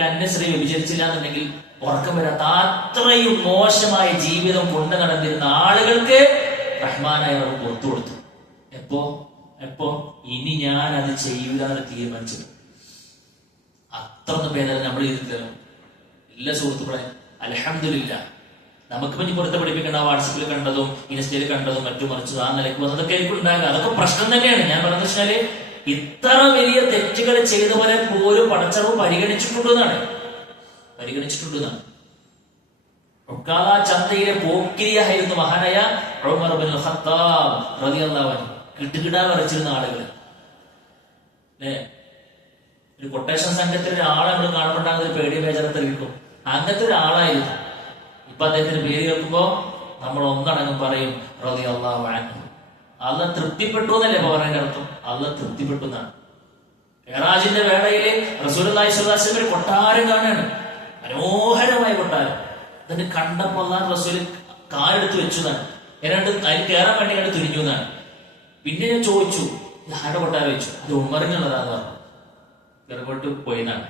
അന്യസ്ത്രീ വ്യഭിചരിച്ചില്ല എന്നുണ്ടെങ്കിൽ ഉറക്കം വരാത്ത അത്രയും മോശമായ ജീവിതം കൊണ്ട് നടന്നിരുന്ന ആളുകൾക്ക് റഹ്മാനായ റബ്ബ് പുറത്തു കൊടുത്തു. എപ്പോ ഇനി ഞാൻ അത് ചെയ്യൂല എന്ന് തീരുമാനിച്ചത്. അത്രയൊന്നും ഭേദം നമ്മൾ ചെയ്തിട്ടില്ലല്ലോ. ഇല്ല സുഹൃത്തുക്കളെ, അൽഹംദുലില്ലാ. നമുക്ക് പിന്നെ പുറത്ത് പഠിപ്പിക്കേണ്ട വാട്സപ്പിൽ കണ്ടതും ഇൻസ്റ്റയിൽ കണ്ടതും മറ്റും മറിച്ചതും ആ നിലയ്ക്ക് വന്നതൊക്കെ ആയിരിക്കും ഉണ്ടാകുക. അതൊക്കെ പ്രശ്നം തന്നെയാണ്. ഞാൻ പറഞ്ഞത് വെച്ചാല് ഇത്ര വലിയ തെറ്റുകൾ ചെയ്തവരെ പോലും പടച്ചറവ് പരിഗണിച്ചിട്ടുണ്ടെന്നാണ്. ചന്തയിലെ പോക്കിരിയായിരുന്നു മഹാനായ ഉമർ ഇബ്നുൽ ഖത്താബ് റളിയല്ലാഹു അൻഹു. കിട്ടുകിടാൻ വരച്ചിരുന്ന ആളുകൾ അല്ലേ? ഒരു കൊട്ടേഷൻ സംഘത്തിൽ ഒരാളെ നമ്മൾ കാണുമ്പോണ്ടാകുന്ന ഒരു പേടി ബേജാറത്ത് കിട്ടും. അങ്ങനത്തെ ഒരാളായിരുന്നു. ഇപ്പൊ അദ്ദേഹത്തിന്റെ പേര് കേൾക്കുമ്പോ നമ്മൾ ഒന്നടങ്കം പറയും റളിയല്ലാഹു അൻഹു. അള്ളാഹ് തൃപ്തിപ്പെട്ടു എന്നല്ലേ ഇപ്പൊ പറയുന്ന അർത്ഥം? അള്ളാഹ് തൃപ്തിപ്പെട്ടു എന്നാണ്. മിഅ്റാജിന്റെ വേളയില് റസൂലുള്ളാഹി സ്വല്ലല്ലാഹു അലൈഹി വസല്ലം ഒരു കൊട്ടാരം കാണുകയാണ്. മനോഹരമായ കൊട്ടാരം. അതിന് കണ്ടപ്പോ അള്ളാഹ് റസൂല് കാലെടുത്ത് വെച്ചു എന്നാണ്. ഏതാണ്ട് അതിൽ കയറാൻ വേണ്ടി കണ്ട് തിരിഞ്ഞു എന്നാണ്. പിന്നെ ഞാൻ ചോദിച്ചു ഇത് ആരുടെ കൊട്ടാരം വെച്ചു? അത് ഉമറിനുള്ളതാന്ന് പറഞ്ഞു. പിറകോട്ട് പോയിന്നാണ്.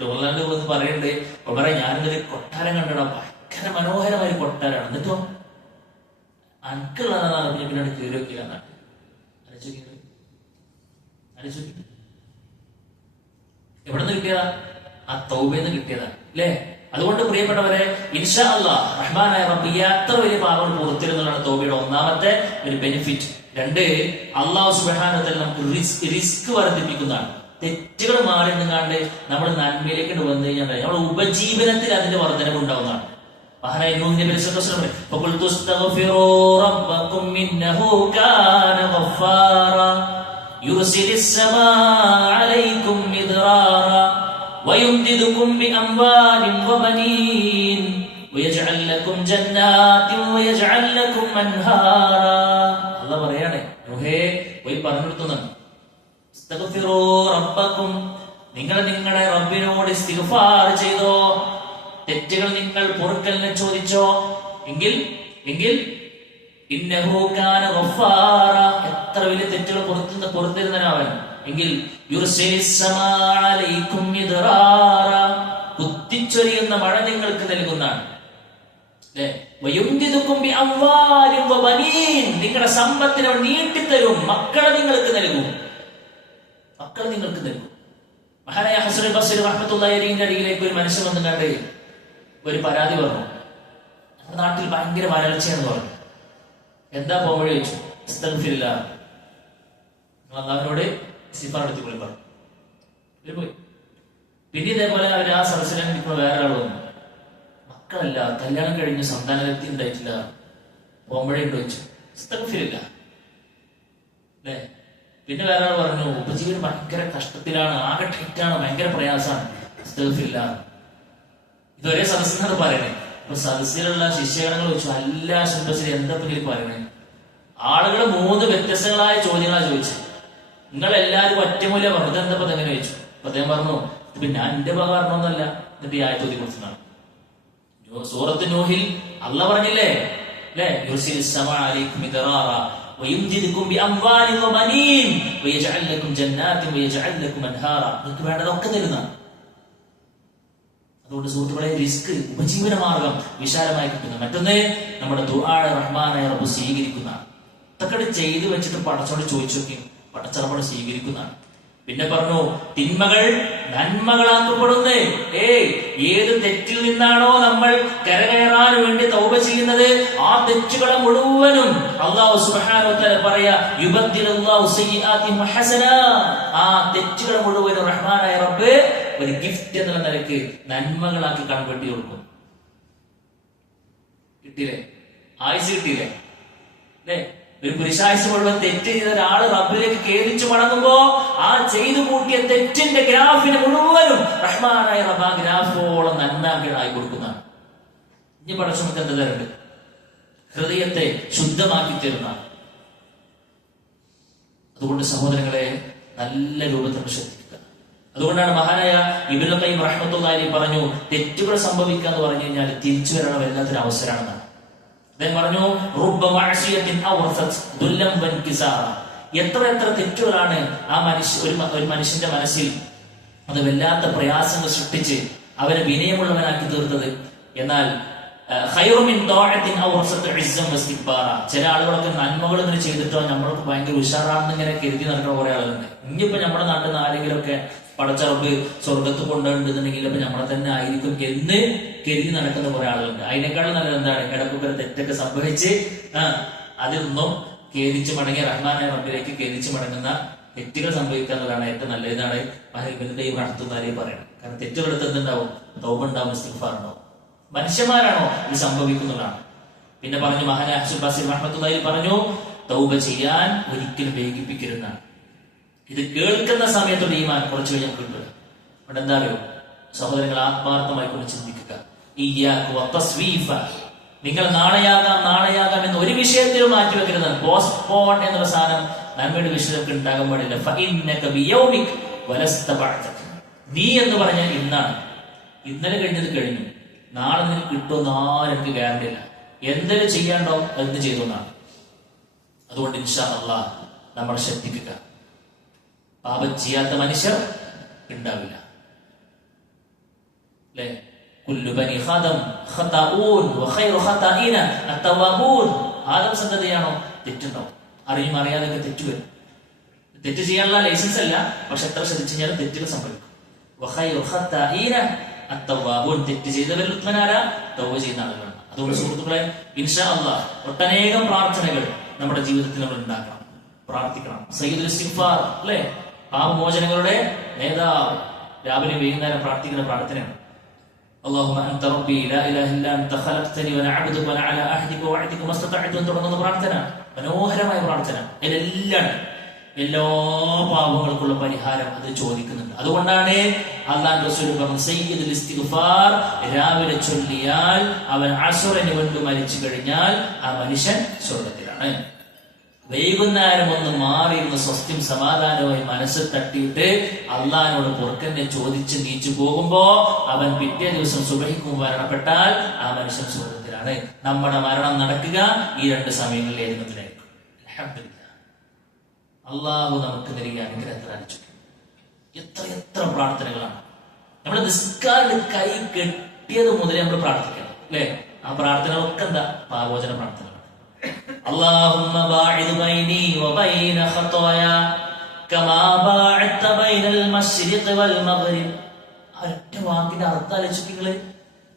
ടോർലാൻഡ് വന്ന് പറയണ്ടേ, ഉമറെ ഞാനിതൊരു കൊട്ടാരം കണ്ടിടാം, ഭയങ്കര മനോഹരമായ കൊട്ടാരാണ്. എന്നിട്ടോ അനക്കുള്ളതാണ്. പിന്നീട് കയറി വെക്കില്ല എന്നാണ്. എവിടെ നിന്ന് കിട്ടിയതാ? ആ തൗബയിൽ നിന്ന് കിട്ടിയതാ അല്ലേ? അതുകൊണ്ട് പ്രിയപ്പെട്ടവരെ, ഇൻഷാ അല്ലാഹ് റഹ്മാനായ റബ്ബ് അത്ര വലിയ പാപങ്ങൾ പുറത്തിരുന്നതാണ് തൗബയുടെ ഒന്നാമത്തെ ഒരു ബെനിഫിറ്റ്. 2, അല്ലാഹു സുബ്ഹാനഹു വ തആല നമുക്ക് റിസ്ക് വർദ്ധിപ്പിക്കുന്നതാണ്. തെറ്റുകൾ മാറി നിന്നാണ്ട് നമ്മൾ നന്മയിലേക്ക് വന്നു കഴിഞ്ഞാൽ നമ്മുടെ ഉപജീവനത്തിൽ അതിന്റെ വർധനവ് ഉണ്ടാവുന്നതാണ്. മഹാനായ നൂഹ് നബി അലൈഹി സ്വലാത്തു വസ്സലാം ഫഖുൽതു അസ്തഗ്ഫിറൂ റബ്ബക്കും ഇന്നഹു കാന ഗഫാറ യുർസിലിസ് സമാഅ അലൈക്കും മിദ്റാറ വയുംദിദുകും ബിഅംവാലിൻ വബനീൻ വയജ്അൽ ലക്കും ജന്നാത്തിൻ വയജ്അൽ ലക്കും അൻഹാറ. അല്ലാഹു പറയാണ്, നൂഹേ പോയി പറഞ്ഞിട്ടുണ്ടെന്ന്, ഇസ്തഗ്ഫിറൂ റബ്ബക്കും, നിങ്ങൾ നിങ്ങളുടെ റബ്ബിനോട് ഇസ്തിഗ്ഫാർ ചെയ്തോ, തെറ്റുകൾ നിങ്ങൾ പൊറുക്കലിനെ ചോദിച്ചോ, എങ്കിൽ ഇന്നഹു കാന ഗഫാറ, എത്ര വലിയ തെറ്റുകൾ പുറത്തിരുന്നവൻ, എങ്കിൽ യുർസിലിസ് സമാഅ അലൈക്കും മിദ്റാറ, കുത്തിച്ചൊരിയുന്ന മഴ നിങ്ങൾക്ക് നൽകുന്നതാണ്. നിങ്ങളുടെ സമ്പത്തിനെ നീട്ടിത്തരും, മക്കളെ നിങ്ങൾക്ക് നൽകും. മഹാനായ ഹസൻ ബസ്രി റഹ്മത്തുള്ളാഹി അലൈഹിന്റെ അടിയിലേക്ക് ഒരു മനുഷ്യൻ വന്നിട്ട് ഒരു പരാതി പറഞ്ഞു. നമ്മുടെ നാട്ടിൽ ഭയങ്കര വരൾച്ചയെന്ന് പറഞ്ഞു. എന്താ പോവഴി വെച്ചു? അസ്തഗ്ഫിറുല്ലാഹ്, അല്ലാഹുവിനോട് ഇസ്തിഗ്ഫാർ നടത്തിക്കൊള്ളി പറഞ്ഞു. ഇവര് പോയി. പിന്നെ ഇതേപോലെ അവർ ആ സദസ്സിലിരിക്കുന്ന വേറെ ആൾ വന്നു. മക്കളല്ല, കല്യാണം കഴിഞ്ഞ് സന്താനലബ്ധി ഉണ്ടായിട്ടില്ല, പോംവഴിയുണ്ടോ വെച്ചു. അസ്തഗ്ഫിറുല്ലാഹ് അല്ലേ. പിന്നെ വേറെ ആൾ പറഞ്ഞു, ഉപജീവൻ ഭയങ്കര കഷ്ടത്തിലാണ്, ആകെ ടൈറ്റാണ്, ഭയങ്കര പ്രയാസമാണ്, അസ്തഗ്ഫിറുല്ലാഹ്. ഇതൊരേ സദസ്സിനാണ് പറയണേ. അപ്പൊ സദസ്സിലുള്ള ശിഷ്യഗണങ്ങൾ വെച്ചു, അല്ല ശുദ്ധത്തിൽ എന്താ പിന്നീട് പറയണേ? ആളുകൾ 3 വ്യത്യസ്തങ്ങളായ ചോദ്യങ്ങളാണ് ചോദിച്ചത്. നിങ്ങൾ എല്ലാവരും ഒറ്റമൂല്യ പറഞ്ഞു, ഇതെന്താ എങ്ങനെ ചോദിച്ചു. അപ്പൊ അദ്ദേഹം പറഞ്ഞു, ഇപ്പൊ ഞാൻ എന്റെ പകാരണമൊന്നല്ല. എന്നിട്ട് ഈ ആയത്തോതി കൊടുത്തതാണ്. സൂറത്ത് നൂഹിൽ അള്ളാഹ് പറഞ്ഞില്ലേ, യുർസിലിസ് സമാഅ അലൈക്കും മിദ്റാറ വയുംദിദുകും ബിഅംവാലിൻ വബനീൻ വയജ്അൽ ലക്കും ജന്നാത്തിൻ വയജ്അൽ ലക്കും അൻഹാറ. നിങ്ങൾക്ക് വേണ്ടതൊക്കെ തരുന്നതാണ്. അതുകൊണ്ട് സുഹൃത്തുക്കളെ, റിസ്ക്, ഉപജീവന മാർഗം വിശാലമായി കിട്ടുന്ന. മറ്റൊന്ന്, നമ്മുടെ ദുആ റഹ്മാനായ റബ്ബ് സ്വീകരിക്കുന്നതാണ്. ഇതൊക്കെ ചെയ്തു വെച്ചിട്ട് പടച്ചോട് ചോദിച്ചു നോക്കി, പടച്ചറപ്പോട് സ്വീകരിക്കുന്നതാണ്. പിന്നെ പറഞ്ഞു, തിന്മകൾ നന്മകളാക്കപ്പെടുന്നേ. ഏത് തെറ്റിൽ നിന്നാണോ നമ്മൾ കരകയറാൻ വേണ്ടി തൗബ ചെയ്യുന്നത്, ആ തെറ്റുകളെ മുഴുവനും അല്ലാഹു സുബ്ഹാനഹു വ തആല പറയാ, യുബദ്ദിലുല്ലാഹു സയ്യിആതിഹിം ഹസനാ. ആ തെറ്റുകളെ മുഴുവനും റഹ്മാനായ റബ്ബ് ഒരു ഗിഫ്റ്റ് എന്നുള്ള നിലയ്ക്ക് നന്മകളാക്കി കൺവേർട്ട് കൊടുക്കും. കിട്ടിയില്ലേ? ആയുസ് കിട്ടിയില്ലേ? അല്ലേ? ഒരു പുരുഷായുസ് മുഴുവൻ തെറ്റ് ചെയ്ത ഒരാള് റബ്ബിലേക്ക് ഖേദിച്ചു മടങ്ങുമ്പോ ആ ചെയ്തു കൂട്ടിയ തെറ്റിന്റെ ഗ്രാഫിന് മുഴുവനും റഹ്മാനായ റബ്ബ് ആ ഗ്രാഫോളം നന്മകളായി കൊടുക്കുന്നതാണ്. ഇനി പടച്ചോക്ക് എന്താ തരുന്നുണ്ട്? ഹൃദയത്തെ ശുദ്ധമാക്കി തരുന്ന. അതുകൊണ്ട് സഹോദരങ്ങളെ, നല്ല രൂപത്തിൽ ശ്രദ്ധിക്കുക. അതുകൊണ്ടാണ് മഹാനായ ഇബ്നുൽ ഖയ്യിം റഹ്മത്തുള്ളാഹി അലൈഹി പറഞ്ഞു, തെറ്റുകൾ സംഭവിക്കുക എന്ന് പറഞ്ഞു കഴിഞ്ഞാൽ തിരിച്ചു വരണ വല്ലാത്തൊരു അവസരമാണെന്നാണ്. അദ്ദേഹം പറഞ്ഞു, എത്ര തെറ്റുകളാണ് ഒരു മനുഷ്യന്റെ മനസ്സിൽ അത് വല്ലാത്ത പ്രയാസങ്ങൾ സൃഷ്ടിച്ച് അവനെ വിനയമുള്ളവനാക്കി തീർത്തത്. എന്നാൽ ചില ആളുകളൊക്കെ നന്മകൾ ഇങ്ങനെ ചെയ്തിട്ടോ നമ്മൾക്ക് ഭയങ്കര ഉഷാറാണെന്ന് ഇങ്ങനെ കരുതി നടക്കുന്ന കുറെ ആളുകളുണ്ട്. ഇനിയിപ്പോ നമ്മുടെ നാട്ടിൽ നിന്ന് ആരെങ്കിലുമൊക്കെ പടച്ചറപ്പ് സ്വർഗത്ത് കൊണ്ടുപോയിട്ടുണ്ടെന്നുണ്ടെങ്കിൽ അപ്പൊ നമ്മളെ തന്നെ ആയിരിക്കും എന്ന് കരുതി നടക്കുന്ന കുറെ ആളുകളുണ്ട്. അതിനേക്കാളും നല്ലത് എന്താണ്? ഇടക്കൊക്കെ തെറ്റൊക്കെ സംഭവിച്ച് അതിൽ നിന്നും ഖേദിച്ച് മടങ്ങിയ റഹ്മാനായ റബ്ബിലേക്ക് ഖേദിച്ച് മടങ്ങുന്ന തെറ്റുകൾ സംഭവിക്കുക എന്നുള്ളതാണ് ഏറ്റവും നല്ലതാണ് മഹൽബിന്റെ ഈ നടത്തുന്നാലേ പറയണം. കാരണം തെറ്റുകളെടുത്ത് എന്തുണ്ടാവും? തൗബ ഉണ്ടാവും, ഇസ്തിഗ്ഫാർ ഉണ്ടാവും. മനുഷ്യന്മാരാണോ ഇത് സംഭവിക്കുന്നതാണ്? പിന്നെ പറഞ്ഞു മഹാനായ ഹസൻ ബസ്രി റഹ്മത്തുള്ളാഹി പറഞ്ഞു, തൗബ ചെയ്യാൻ ഒരിക്കലും വൈകിപ്പിക്കരുതാണ്. ഇത് കേൾക്കുന്ന സമയത്തുള്ള ഈമാൻ കുറച്ച് കഴിഞ്ഞാൽ കിട്ടുക. അവിടെ എന്താ അറിയോ സഹോദരങ്ങൾ, ആത്മാർത്ഥമായി കൊണ്ട് ചിന്തിക്കുക. നിങ്ങൾ നാളെയാകാം എന്ന് ഒരു വിഷയത്തിലും മാറ്റിവെക്കരുത്. പോസ്റ്റ്പോൺ എന്നുള്ള സാധനം നന്മയുടെ വിഷയത്തിൽ ഉണ്ടാകാൻ പാടില്ല. നീ എന്ന് പറഞ്ഞാൽ ഇന്നാണ്. ഇന്നലെ കഴിഞ്ഞത് കഴിഞ്ഞു. നാളെ നിനക്ക് കിട്ടുമെന്ന് ആരും എനിക്ക് ഗ്യാരണ്ടി ഇല്ല. എന്തെങ്കിലും ചെയ്യാണ്ടോ എന്ത് ചെയ്തോന്നാണ്. അതുകൊണ്ട് ഇൻഷാ അല്ലാഹ് നമ്മൾ ശ്രദ്ധിക്കുക. പാപം ചെയ്യാത്ത മനുഷ്യർ ഉണ്ടാവില്ല. അല്ലേ? ആദം സന്തതിയാണോ? തെറ്റുണ്ടാവും. അറിയും അറിയാതൊക്കെ തെറ്റ് വരും. തെറ്റ് ചെയ്യാനുള്ള ലൈസൻസ് അല്ല, പക്ഷെ എത്ര ശ്രദ്ധിച്ചു കഴിഞ്ഞാലും തെറ്റുകൾ സംഭവിക്കും. തെറ്റ് ചെയ്തവരിൽ ഉത്തമനാരാ? തൗബ ചെയ്യുന്ന ആളുകളാണ്. അതുകൊണ്ട് സുഹൃത്തുക്കളെ, ഇൻഷാ അല്ലാഹ് ഒട്ടനേകം പ്രാർത്ഥനകൾ നമ്മുടെ ജീവിതത്തിൽ നമ്മൾ ഉണ്ടാക്കണം, പ്രാർത്ഥിക്കണം. സയ്യിദുൽ ഇസ്തിഗ്ഫാർ അല്ലേ? പാപമോചനങ്ങളുടെ നേതാവ് രാവിലെ വൈകുന്നേരം പ്രാർത്ഥിക്കുന്ന പ്രാർത്ഥനയാണ്. اللهم انت ربي لا اله الا انت خلقتني وانا عبدك وانا على عهدك ووعدك ما استطعت എന്ന് തുടങ്ങുന്ന പ്രാർത്ഥന, മനോഹരമായ പ്രാർത്ഥന. അതിലെല്ലാം എല്ലാ പാപങ്ങൾക്കുള്ള പരിഹാരം അത് ചോദിക്കുന്നുണ്ട്. അതുകൊണ്ടാണ് അല്ലാഹു റസൂൽ പറഞ്ഞു, സയ്യിദുൽ ഇസ്തിഗ്ഫാർ രാവിലെ ചൊല്ലിയാൽ അവൻ അസ്റിന് മുൻപ് മരിച്ചു കഴിഞ്ഞാൽ ആ മനുഷ്യൻ സ്വർഗ്ഗത്തിലാണ്. വൈകുന്നേരം ഒന്ന് മാറിയിരുന്ന് സ്വസ്ഥം സമാധാനമായി മനസ്സ് തട്ടിയിട്ട് അള്ളാഹിനോട് പൊറുക്കന്നെ ചോദിച്ച് നീച്ചു പോകുമ്പോ അവൻ പിറ്റേ ദിവസം സുബഹിക്ക് മരണപ്പെട്ടാൽ ആ മനുഷ്യൻ സ്വർഗ്ഗത്തിലാണ്. നമ്മുടെ മരണം നടക്കുക ഈ 2 സമയങ്ങളിൽ ഏതെങ്കിലായിരിക്കും. അൽഹംദുലില്ലാഹ്, അള്ളാഹു നമുക്ക് നൽകിയ അനുഗ്രഹത്തിൽ അടിച്ചു. എത്ര പ്രാർത്ഥനകളാണ്. നമ്മുടെ നിസ്കാരം കൈ കെട്ടിയത് മുതലേ നമ്മൾ പ്രാർത്ഥിക്കണം, അല്ലെ? ആ പ്രാർത്ഥനകളൊക്കെ എന്താ? പാപോചന പ്രാർത്ഥന. اللهم باعد بيني وبين خطايا كما باعدت بين المشرق والمغرب. ഒറ്റ വാക്കിന്റെ അർത്ഥം ആലോചിക്കുക.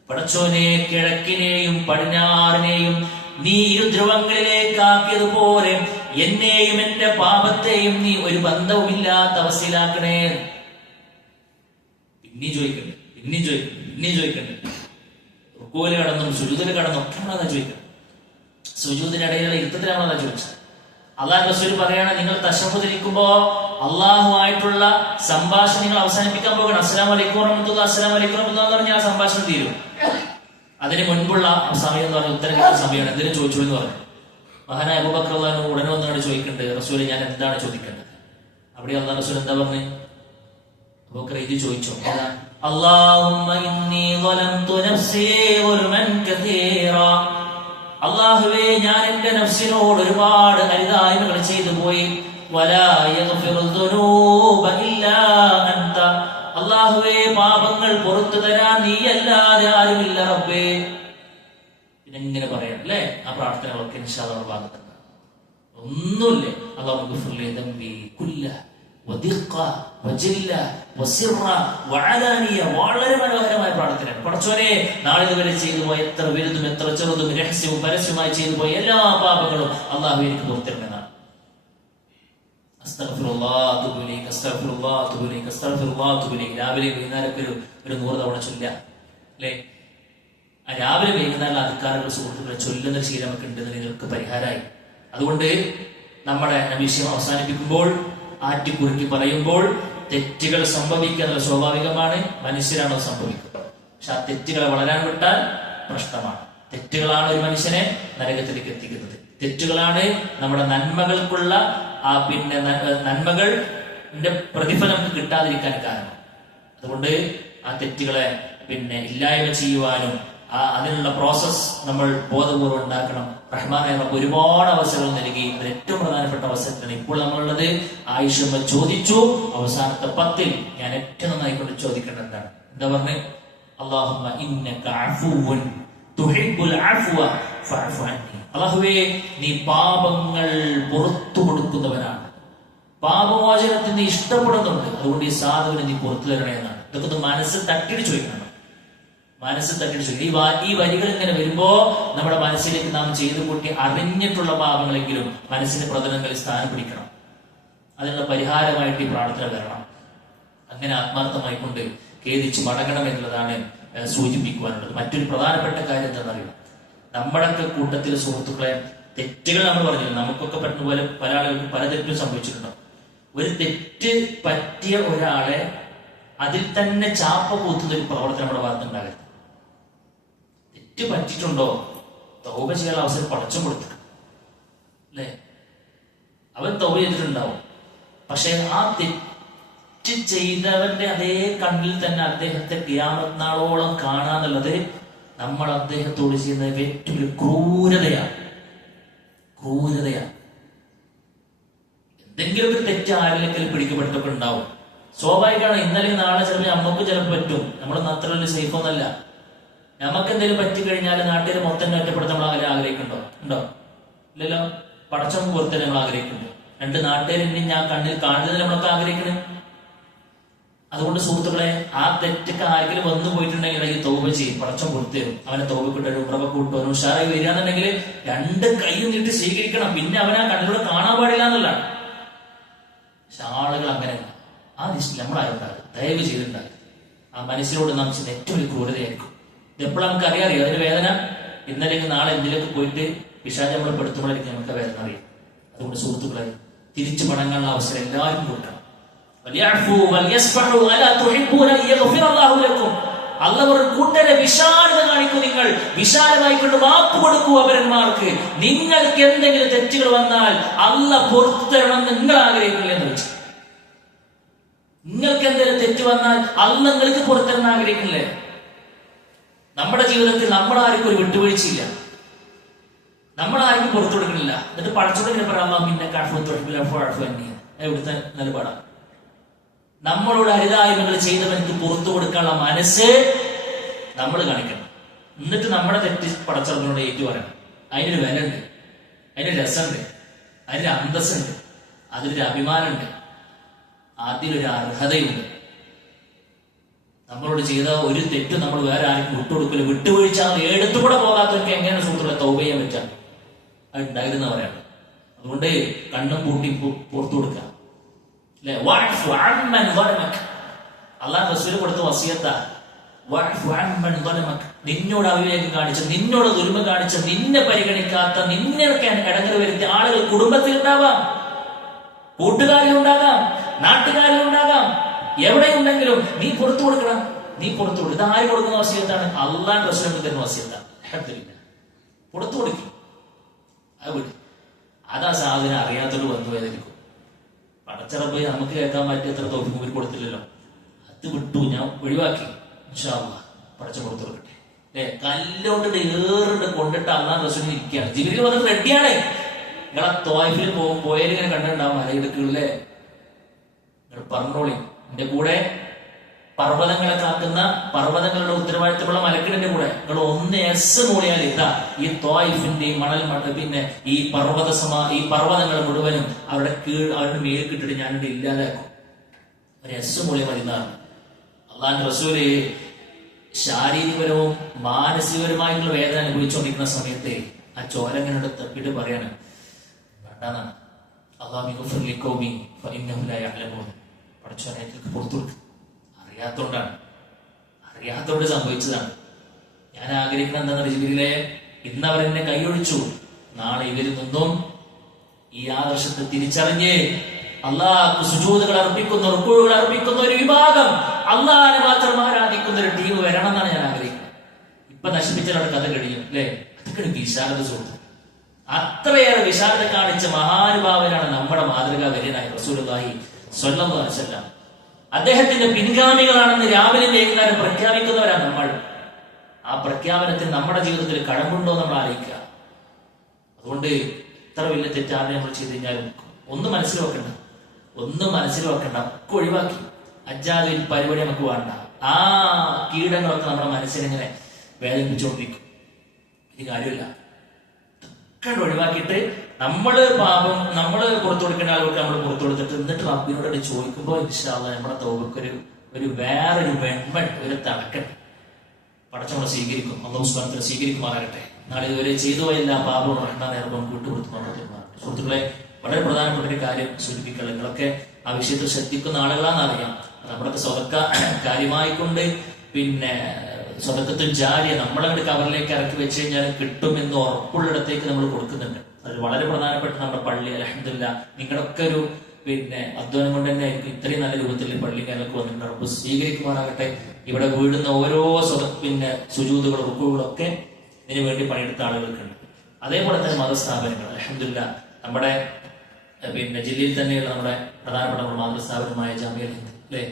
പടച്ചോനെ, കിഴക്കിനെയും പടിഞ്ഞാറിനെയും നീ ഇരുധ്രുവങ്ങളിലേക്കാക്കിയതുപോലെ എന്നെയും എന്റെ പാപത്തെയും നീ ഒരു ബന്ധവുമില്ലാത്ത അവസ്ഥയിലാക്കണേ. പിന്നെയും ചോദിക്കണ്ടേ. റുക്കൂല് കടന്നും സുജൂദിൽ കടന്നും ഒക്കെ നമ്മളതാ ചോദിക്കണം. സുജൂദിനിടയിലുള്ള യുദ്ധത്തിലാണ് നമ്മളതാ ചോദിച്ചത്. അള്ളാഹു റസൂൽ പറയാണ്, നിങ്ങൾ തശഹ്ഹുദിലിരിക്കുമ്പോ അള്ളാഹുമായിട്ടുള്ള സംഭാഷണം നിങ്ങൾ അവസാനിപ്പിക്കാൻ പോകണം. അസ്സലാമു അലൈക്കും വറഹ്മത്തുള്ളാഹി, അസ്സലാമു അലൈക്കും വറഹ്മത്തുള്ളാഹി എന്ന് പറഞ്ഞാൽ ആ സംഭാഷണം തീരും. അതിന് മുൻപുള്ള സമയം എന്ന് പറഞ്ഞാൽ ഉത്തരം കിട്ടുന്ന സമയമാണ്. എന്തിനും ചോദിച്ചു എന്ന് പറഞ്ഞു. മഹാനായ അബൂബക്കർ റളിയല്ലാഹു ഉടനെ വന്നാണ് ചോദിക്കേണ്ടത്, റസൂലെ ഞാൻ എന്താണ് ചോദിക്കേണ്ടത്? അവിടെ അള്ളാഹു റസൂൽ എന്താ പറഞ്ഞു? അബൂബക്കർ ഇത് ചോദിച്ചോ, അല്ലാഹുമ്മ ഇന്നി ളലംതു നഫ്സി ളുൽമൻ കസീറാ. അല്ലാഹുവേ, ഞാൻ എന്റെ നഫ്സിനോട് ഒരുപാട് അരുതായ്മകൾ ചെയ്തു പോയി. വലാ യഗ്ഫിറു ദുനൂബ ഇല്ലാ അൻത. അല്ലാഹുവേ, പാപങ്ങൾ പുറത്തു തരാൻ നീയല്ലാതെ ആരുമില്ല റബ്ബേ. ഇങ്ങനെ പറയാം, അല്ലേ? ആ പ്രാർത്ഥനകളൊക്കെ ഇൻഷാ അല്ലാഹ് ഭാഗത്തുണ്ട്. ഒന്നുമില്ലേ? അല്ലാഹു ഗഫിർലി ദംബി കുല്ല വദിഖ വജില്ല വസിറ വഅലാനിയ. വളരെ മനോഹരമായ പ്രാർത്ഥനയാണ്. പടച്ചോനെ, നാളിതുവരെ ചെയ്തു പോയ എത്ര വലുതും എത്ര ചെറുതും രഹസ്യവും പരസ്യമായി ചെയ്തു പോയ എല്ലാ പാപങ്ങളും അല്ലാഹു എനിക്ക് പുറത്തിറങ്ങുന്നതാണ്. അസ്തഗ്ഫിറുല്ലാഹ് തുബു ഇലൈക, അസ്തഗ്ഫിറുല്ലാഹ് തുബു ഇലൈക, അസ്തഗ്ഫിറുല്ലാഹ് തുബു ഇലൈക. രാവിലെ വൈകുന്നേരമൊക്കെ ഒരു 100 തവണ ചൊല്ലുക, അല്ലേ? ആ രാവിലെ വൈകുന്നേരം അധികാരങ്ങൾ സുഹൃത്തുക്കളെ ചൊല്ലുന്ന ശീലം ഒക്കെ ഉണ്ടെന്ന് നിങ്ങൾക്ക് പരിഹാരമായി. അതുകൊണ്ട് നമ്മുടെ വിഷയം അവസാനിപ്പിക്കുമ്പോൾ ആറ്റിക്കുറുക്കി പറയുമ്പോൾ തെറ്റുകൾ സംഭവിക്കുന്നത് സ്വാഭാവികമാണ്. മനുഷ്യരാണോ സംഭവിക്കുന്നത്? പക്ഷെ ആ തെറ്റുകളെ വളരാൻ വിട്ടാൽ പ്രശ്നമാണ്. തെറ്റുകളാണ് ഒരു മനുഷ്യനെ നരകത്തിലേക്ക് എത്തിക്കുന്നത്. തെറ്റുകളാണ് നമ്മുടെ നന്മകൾക്കുള്ള നന്മകളുടെ പ്രതിഫലം കിട്ടാതിരിക്കാൻ കാരണം. അതുകൊണ്ട് ആ തെറ്റുകളെ ഇല്ലായ്മ ചെയ്യുവാനും അതിനുള്ള പ്രോസസ് നമ്മൾ ബോധപൂർവ്വം ഉണ്ടാക്കണം. റഹ്മാനെ റബ്ബ് ഒരുപാട് അവസരങ്ങൾ നൽകി. അതിൽ ഏറ്റവും പ്രധാനപ്പെട്ട അവസരത്തിന് ഇപ്പോൾ നമ്മളുള്ളത്. ആയിഷമ്മ ചോദിച്ചു അവസാനത്തെ 10ൽ ഞാൻ ഏറ്റവും നന്നായിക്കൊണ്ട് ചോദിക്കേണ്ടത് എന്താണ്? എന്താ പറഞ്ഞേ? അല്ലാഹുമ്മ ഇന്നക അഫുവ്വുൻ തുഹിബ്ബുൽ അഫ്വ ഫഅഫു അന്നി. അല്ലാഹുവേ, നീ പാപങ്ങൾ പുറത്തു കൊടുക്കുന്നവനാണ്, പാപമോചനത്തിന് നീ ഇഷ്ടപ്പെടുന്നുണ്ട്. അതുകൊണ്ട് ഈ സാധുവിനെ നീ പുറത്തു തരണേ എന്നാണ്. ഇതൊക്കെ മനസ്സ് തട്ടിയിട്ട് ചോദിക്കണം. ഈ വരികൾ ഇങ്ങനെ വരുമ്പോ നമ്മുടെ മനസ്സിലേക്ക് നാം ചെയ്തു കൂട്ടി അറിഞ്ഞിട്ടുള്ള പാപങ്ങളെങ്കിലും മനസ്സിന്റെ പ്രതലങ്ങളിൽ സ്ഥാനം പിടിക്കണം. അതിനുള്ള പരിഹാരമായിട്ട് ഈ പ്രാർത്ഥന വരണം. അങ്ങനെ ആത്മാർത്ഥമായി കൊണ്ട് ഖേദിച്ച് മടങ്ങണം എന്നുള്ളതാണ് സൂചിപ്പിക്കുവാനുള്ളത്. മറ്റൊരു പ്രധാനപ്പെട്ട കാര്യം എന്താണെന്നറിയാം, നമ്മുടെയൊക്കെ കൂട്ടത്തിൽ സുഹൃത്തുക്കളെ തെറ്റുകൾ നമ്മൾ പറഞ്ഞില്ല. നമുക്കൊക്കെ പറ്റുന്ന പോലെ പല ആളുകൾക്ക് പല തെറ്റും സംഭവിച്ചിട്ടുണ്ടാവും. ഒരു തെറ്റ് പറ്റിയ ഒരാളെ അതിൽ തന്നെ ചാപ്പ കൂത്തുന്ന ഒരു പ്രവർത്തനം നമ്മുടെ ഭാഗത്തുണ്ടാകരുത്. തെറ്റ് പറ്റിയിട്ടുണ്ടോ, തൗബ ചെയ്യാൻ അവസരം പടച്ചും കൊടുത്തിട്ട്, അല്ലേ? അവൻ തൗബ ചെയ്തിട്ടുണ്ടാവും. പക്ഷെ ആ തെറ്റ് ചെയ്തവന്റെ അതേ കണ്ണിൽ തന്നെ അദ്ദേഹത്തെ ഖിയാമത്ത് നാളോളം കാണാന്നുള്ളത് നമ്മൾ അദ്ദേഹത്തോട് ചെയ്യുന്ന ഏറ്റവും ഒരു ക്രൂരതയാണ്. എന്തെങ്കിലും ഒരു തെറ്റ് ആരിലെങ്കിലും പിടിക്കപ്പെട്ടൊക്കെ ഉണ്ടാവും. സ്വാഭാവികമാണ്. ഇന്നലെ നാളെ ചിലപ്പോൾ നമുക്ക് ചിലപ്പോൾ പറ്റും. നമ്മളൊന്നും അത്ര വലിയ സേഫ് ഒന്നല്ല. നമുക്ക് എന്തെങ്കിലും പറ്റിക്കഴിഞ്ഞാൽ നാട്ടിൽ മൊത്തം ഒറ്റപ്പെടുത്താൻ നമ്മൾ അങ്ങനെ ആഗ്രഹിക്കുന്നുണ്ടോ? ഇല്ലല്ലോ. പടച്ചം പുറത്തന്നെ നമ്മൾ ആഗ്രഹിക്കുന്നുണ്ട്. 2 നാട്ടുകാരെ ഞാൻ കണ്ണിൽ കാണുന്നത് നമ്മളൊക്കെ ആഗ്രഹിക്കണേ. അതുകൊണ്ട് സുഹൃത്തുക്കളെ, ആ തെറ്റൊക്കെ ആരെങ്കിലും വന്നു പോയിട്ടുണ്ടെങ്കിൽ ഈ തൗബ ചെയ്യും, പടച്ചം പുറത്തു തരും. അവനെ തൗബ കിട്ടും, ഉറവ കൂട്ടും, ഉഷാറായി വരികയാണെന്നുണ്ടെങ്കിൽ 2 കൈയും നീട്ടി സ്വീകരിക്കണം. പിന്നെ അവനെ ആ കണ്ണിലൂടെ കാണാൻ പാടില്ല എന്നുള്ളതാണ്. പക്ഷെ ആളുകൾ അങ്ങനെ ആ ദിശയിൽ നമ്മളാരുണ്ടാകും. ദയവ് ചെയ്തിട്ടുണ്ടാകും. ആ മനസ്സിനോട് നാം ചെയ്യുന്ന ഏറ്റവും വലിയ ക്രൂരതയായിരിക്കും. ഇതെപ്പോഴും നമുക്ക് അറിയാം അതിന്റെ വേദന. ഇന്നല്ലെങ്കിൽ നാളെ എന്തിലേക്ക് പോയിട്ട് പിശാച് നമ്മളെ പെടുത്തുമ്പോഴായിരിക്കും നമുക്ക് ആ വേദന അറിയാം. അതുകൊണ്ട് സുഹൃത്തുക്കളെ, തിരിച്ചു മടങ്ങാനുള്ള അവസരം എല്ലാവർക്കും കൊടുക്കണം. അല്ല ഒരു കൂട്ടരെ വിശാലത കാണിക്കൂ, നിങ്ങൾ വിശാലമായി കൊണ്ട് മാപ്പ് കൊടുക്കൂ അവരന്മാർക്ക്. നിങ്ങൾക്ക് എന്തെങ്കിലും തെറ്റുകൾ വന്നാൽ അല്ല പുറത്തു തരണം നിങ്ങൾ ആഗ്രഹിക്കില്ല എന്ന് വെച്ചു. നിങ്ങൾക്ക് എന്തെങ്കിലും തെറ്റ് വന്നാൽ അല്ല നിങ്ങൾക്ക് പുറത്തിറങ്ങാൻ ആഗ്രഹിക്കില്ലേ? നമ്മുടെ ജീവിതത്തിൽ നമ്മളാർക്കും ഒരു വിട്ടുവീഴ്ചയില്ല, നമ്മളാർക്കും പുറത്തു കൊടുക്കണില്ല. എന്നിട്ട് പടച്ചോടിങ്ങനെ പറയാം, പിന്നെ എവിടുത്തെ നിലപാടാണ്. നമ്മളോട് അരുതായ്മകൾ ചെയ്തവർക്ക് പുറത്തു കൊടുക്കാനുള്ള മനസ്സ് നമ്മൾ കാണിക്കണം. എന്നിട്ട് നമ്മുടെ തെറ്റ് പടച്ചോടിനോട് ഏറ്റു പറയണം. അതിനൊരു വില ഉണ്ട്, അതിനൊരു രസമുണ്ട്, അതിനൊരു അന്തസ്സുണ്ട്, അതിലൊരു അഭിമാനമുണ്ട്, അതിലൊരു അർഹതയുണ്ട്. നമ്മളോട് ചെയ്ത ഒരു തെറ്റും നമ്മൾ വേറെ ആർക്കും വിട്ടുകൊടുക്കില്ല. വിട്ടുവീഴ്ച എടുത്തുകൂടെ പോകാത്തവർക്ക് എങ്ങനെയാണ് സുഹൃത്തുക്കളെ തൗബ ചെയ്യാൻ പറ്റുക? അത് ഉണ്ടായിരുന്ന പറയാണ്. അതുകൊണ്ട് കണ്ണും പൂട്ടി പുറത്തു കൊടുക്കുക. അള്ളാഹ് റസൂല് കൊടുത്ത വസിയത്താ, നിന്നോട് അവിവേകം കാണിച്ച, നിന്നോട് ദുൽമ കാണിച്ച, നിന്നെ പരിഗണിക്കാത്ത, നിന്നെ ഇടങ്ങറ് വരുത്തിയ ആളുകൾ കുടുംബത്തിൽ ഉണ്ടാവാം, കൂട്ടുകാരിലുണ്ടാകാം, നാട്ടുകാരിലുണ്ടാകാം, എവിടെയുണ്ടെങ്കിലും നീ പുറത്തു കൊടുക്കണം. നീ പുറത്തു കൊടുക്കും. ഇത് ആര് കൊടുക്കുന്ന വസിയത്താണ്? അള്ളാഹ് റസൂലിന് തരുന്ന വസിയത്താണ്. പുറത്തു കൊടുക്കും. അതാ സാധനം അറിയാത്തൊരു ബന്ധുവേദനിക്കും. പടച്ചറപ്പോയി നമുക്ക് കേൾക്കാൻ പറ്റിയത്ര തോൽപ്പൂർ കൊടുത്തില്ലല്ലോ, അത് വിട്ടു, ഞാൻ ഒഴിവാക്കി. ഇൻഷാ അല്ലാഹ് പടച്ച പുറത്തു കൊടുക്കട്ടെ. കല്ലോണ്ടിട്ട് ഏറിട്ട് കൊണ്ടിട്ട് അള്ളാഹ് റസൂലിന് ഇരിക്കുകയാണ്. ജിബ്രീൽ വന്നിട്ട് റെഡിയാണ്. നിങ്ങളെ തോയിഫിൽ പോയാലിങ്ങനെ കണ്ടിട്ടുണ്ടാവും മലയിടുക്കുകളിലെ. നിങ്ങൾ പറഞ്ഞോളി, എന്റെ കൂടെ പർവ്വതങ്ങളെ കാക്കുന്ന, പർവ്വതങ്ങളുടെ ഉത്തരവാദിത്തമുള്ള മലക്കിന്റെ കൂടെ നിങ്ങൾ ഒന്ന് എസ് മൂളിയാൽ ഇതാ ഈ തോയിഫിന്റെ മണൽ പിന്നെ ഈ പർവ്വതങ്ങൾ മുഴുവനും അവരുടെ മേൽക്കിട്ടിട്ട് ഞാനിവിടെ ഇല്ലാതാക്കും. ഒരു എസ് മൂളിയ മതിന്നാണ്. അള്ളാഹുവിന്റെ റസൂല് ശാരീരികപരവും മാനസികപരമായിട്ടുള്ള വേദന അനുഭവിച്ചുകൊണ്ടിരിക്കുന്ന സമയത്തെ ആ ചോരങ്ങനെ തപ്പിട്ട് പറയാണ് വേണ്ടാന്നാണ്. പടച്ചോനായിട്ട് പുറത്തു കൊടുക്കും. അറിയാത്തോണ്ട് സംഭവിച്ചതാണ്. ഞാൻ ആഗ്രഹിക്കുന്ന എന്താണെന്ന് ജിബിരിലെ, ഇന്ന് അവരെന്നെ കൈയൊഴിച്ചു, നാളെ ഇവരിൽ നിന്നും ഈ ആദർശത്തെ തിരിച്ചറിഞ്ഞ് അള്ളാഹ് സുജൂദുകൾ അർപ്പിക്കുന്ന, റുക്കൂകൾ അർപ്പിക്കുന്ന ഒരു വിഭാഗം, അള്ളാഹിനെ മാത്രം ആരാധിക്കുന്ന ഒരു ടീം വരണം എന്നാണ് ഞാൻ ആഗ്രഹിക്കുന്നത്. ഇപ്പൊ നശിപ്പിച്ചവരുടെ കഥ കഴിയും അല്ലെ? അതൊക്കെ വിശാലത സുഹൃത്ത്. അത്രയേറെ വിശാലത കാണിച്ച മഹാനുഭാവനാണ് നമ്മുടെ മാതൃകാ വര്യനായ റസൂലുള്ളാഹി സ്വല്ലല്ലാഹു അലൈഹി വസല്ലം. അദ്ദേഹത്തിന്റെ പിൻഗാമികളാണെന്ന് രാവിലെ വൈകുന്നേരം പ്രഖ്യാപിക്കുന്നവരാണ് നമ്മൾ. ആ പ്രഖ്യാപനത്തിൽ നമ്മുടെ ജീവിതത്തിൽ കടമ്പുണ്ടോ നമ്മൾ ആലോചിക്കുക. അതുകൊണ്ട് ഇത്ര വലിയ തെറ്റാണ് നമ്മൾ ചെയ്ത് കഴിഞ്ഞാലും ഒന്നും മനസ്സിൽ വെക്കണ്ട, ഒക്കെ ഒഴിവാക്കി അജാദിൽ പരിപാടി നമുക്ക് വേണ്ട. ആ കീടങ്ങളൊക്കെ നമ്മുടെ മനസ്സിനെങ്ങനെ വേദനിപ്പിച്ചുകൊണ്ടിരിക്കും. ഇത് കാര്യമില്ല. ഒക്കെ ഒഴിവാക്കിയിട്ട് നമ്മള് പുറത്തു കൊടുക്കേണ്ട ആളുകൾക്ക് നമ്മൾ പുറത്തു കൊടുത്തിട്ട് എന്നിട്ട് റബ്ബിനോട് ചോദിക്കുമ്പോൾ ഇൻഷാ അല്ലാഹ് നമ്മുടെ തൗബക്ക് ഒരു വേറൊരു വെൺമൺ ഒരു തടക്കട്ടെ. പടച്ചവനെ സ്വീകരിക്കും. അല്ലാഹു സുബ്ഹാനഹു വ തആല സ്വീകരിക്കുമാറാകട്ടെ. നാളെ ഇതുവരെ ചെയ്തു പോയില്ല പാപവും റഹ്മാൻ നേർപ്പം വിട്ടുകൊടുത്തു. സുഹൃത്തുക്കളെ, വളരെ പ്രധാനപ്പെട്ട ഒരു കാര്യം സൂചിപ്പിക്കുക. നിങ്ങളൊക്കെ ആ വിഷയത്തിൽ ശ്രദ്ധിക്കുന്ന ആളുകളാണെന്നറിയാം. നമ്മുടെ സ്വതക്ക കാര്യമായിക്കൊണ്ട് പിന്നെ സ്വതക്കത്തിൽ ജാരിയ നമ്മളങ്ങോട്ട് കവറിലേക്ക് ഇറക്കി വെച്ച് കഴിഞ്ഞാൽ കിട്ടുമെന്ന് ഉറപ്പുള്ളിടത്തേക്ക് നമ്മൾ കൊടുക്കുന്നുണ്ട്. അത് വളരെ പ്രധാനപ്പെട്ട നമ്മുടെ പള്ളി അൽഹംദുലില്ലാ നിങ്ങളൊക്കെ ഒരു പിന്നെ അധ്വാനം കൊണ്ട് തന്നെ ആയിരിക്കും ഇത്രയും നല്ല രൂപത്തിൽ പള്ളി കാലൊക്കെ വന്നിട്ടുണ്ട്. റബ്ബ് സ്വീകരിക്കുമാറാകട്ടെ. ഇവിടെ വീഴുന്ന ഓരോ പിന്നെ സുജൂദുകളും റുക്കൂകളൊക്കെ ഇതിനു വേണ്ടി പണിയെടുത്ത ആളുകൾക്കുണ്ട്. അതേപോലെ തന്നെ മതസ്ഥാപനങ്ങൾ അൽഹംദുലില്ലാ നമ്മുടെ പിന്നെ ജില്ലയിൽ തന്നെയുള്ള നമ്മുടെ പ്രധാനപ്പെട്ട മാതൃസ്ഥാപനമായ ജാമിഅ ഹിന്ദ് അല്ലെ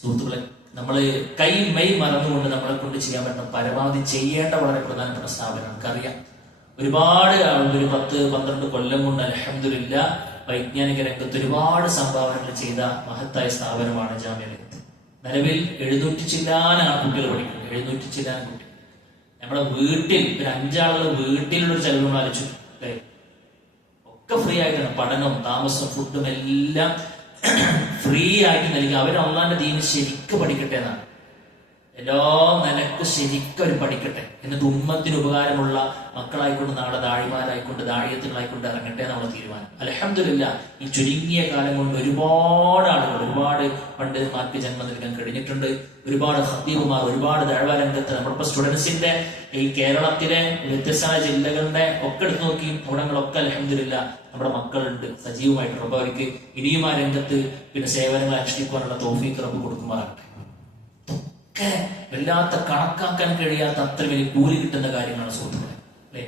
സുഹൃത്തുക്കളെ, നമ്മള് കൈ മെയ് മറന്നുകൊണ്ട് നമ്മളെ കൊണ്ട് ചെയ്യാൻ പറ്റുന്ന പരമാവധി ചെയ്യേണ്ട വളരെ പ്രധാനപ്പെട്ട സ്ഥാപനം നമുക്കറിയാം. ഒരുപാട് ഒരു 10-12 കൊല്ലം കൊണ്ട് അൽഹംദുലില്ലാ വൈജ്ഞാനിക രംഗത്ത് ഒരുപാട് സംഭാവനകൾ ചെയ്ത മഹത്തായ സ്ഥാപനമാണ് ജാമിഅ ഹിന്ദ്. നിലവിൽ 700 ചില്ലാനം കുട്ടികൾ പഠിക്കുന്നു. 700 ചില്ലാനം കുട്ടികൾ നമ്മുടെ വീട്ടിൽ ഒരു 5 ആളുകൾ വീട്ടിലുള്ളൊരു ചെലവ് ആലോചിച്ചു അല്ലെ. ഒക്കെ ഫ്രീ ആയിട്ടാണ് പഠനവും താമസവും ഫുഡും എല്ലാം ഫ്രീ ആയിട്ട് നൽകി. അവർ അള്ളാന്റെ ദീന് ശരിക്കും പഠിക്കട്ടെ എന്നാണ്. എല്ലാ നിലക്ക് ശരിക്കും അവർ പഠിക്കട്ടെ, എന്നിട്ട് ഉമ്മത്തിന് ഉപകാരമുള്ള മക്കളായിക്കൊണ്ട് നാളെ ദാഴിമാരായിക്കൊണ്ട് ദാഴിയത്തുകളായിക്കൊണ്ട് ഇറങ്ങട്ടെ എന്നുള്ള തീരുമാനം. അൽഹംദുലില്ലാ ഈ ചുരുങ്ങിയ കാലം കൊണ്ട് ഒരുപാട് ആളുകൾ, ഒരുപാട് പണ്ഡിതന്മാർക്ക് ജന്മം നൽകാൻ കഴിഞ്ഞിട്ടുണ്ട്. ഒരുപാട് ഖത്തീബുമാർ, ഒരുപാട് ദഅ്വ രംഗത്ത് നമ്മളിപ്പോ സ്റ്റുഡൻസിന്റെ ഈ കേരളത്തിലെ വ്യത്യസ്തമായ ജില്ലകളുടെ ഒക്കെ എടുത്തു നോക്കി അവിടങ്ങളൊക്കെ അൽഹംദുലില്ലാ നമ്മുടെ മക്കളുണ്ട് സജീവമായിട്ട്. അപ്പൊ അവർക്ക് ഇനിയും ആ രംഗത്ത് സേവനങ്ങൾ അനുഷ്ഠിക്കുവാനുള്ള തൗഫീഖ് റബ്ബ് കൊടുക്കുമാറാകട്ടെ. വല്ലാത്ത കണക്കാക്കാൻ കഴിയാത്ത അത്ര വലിയ കൂലി കിട്ടുന്ന കാര്യങ്ങളാണ് സുഹൃത്തുക്കളെ, അല്ലെ?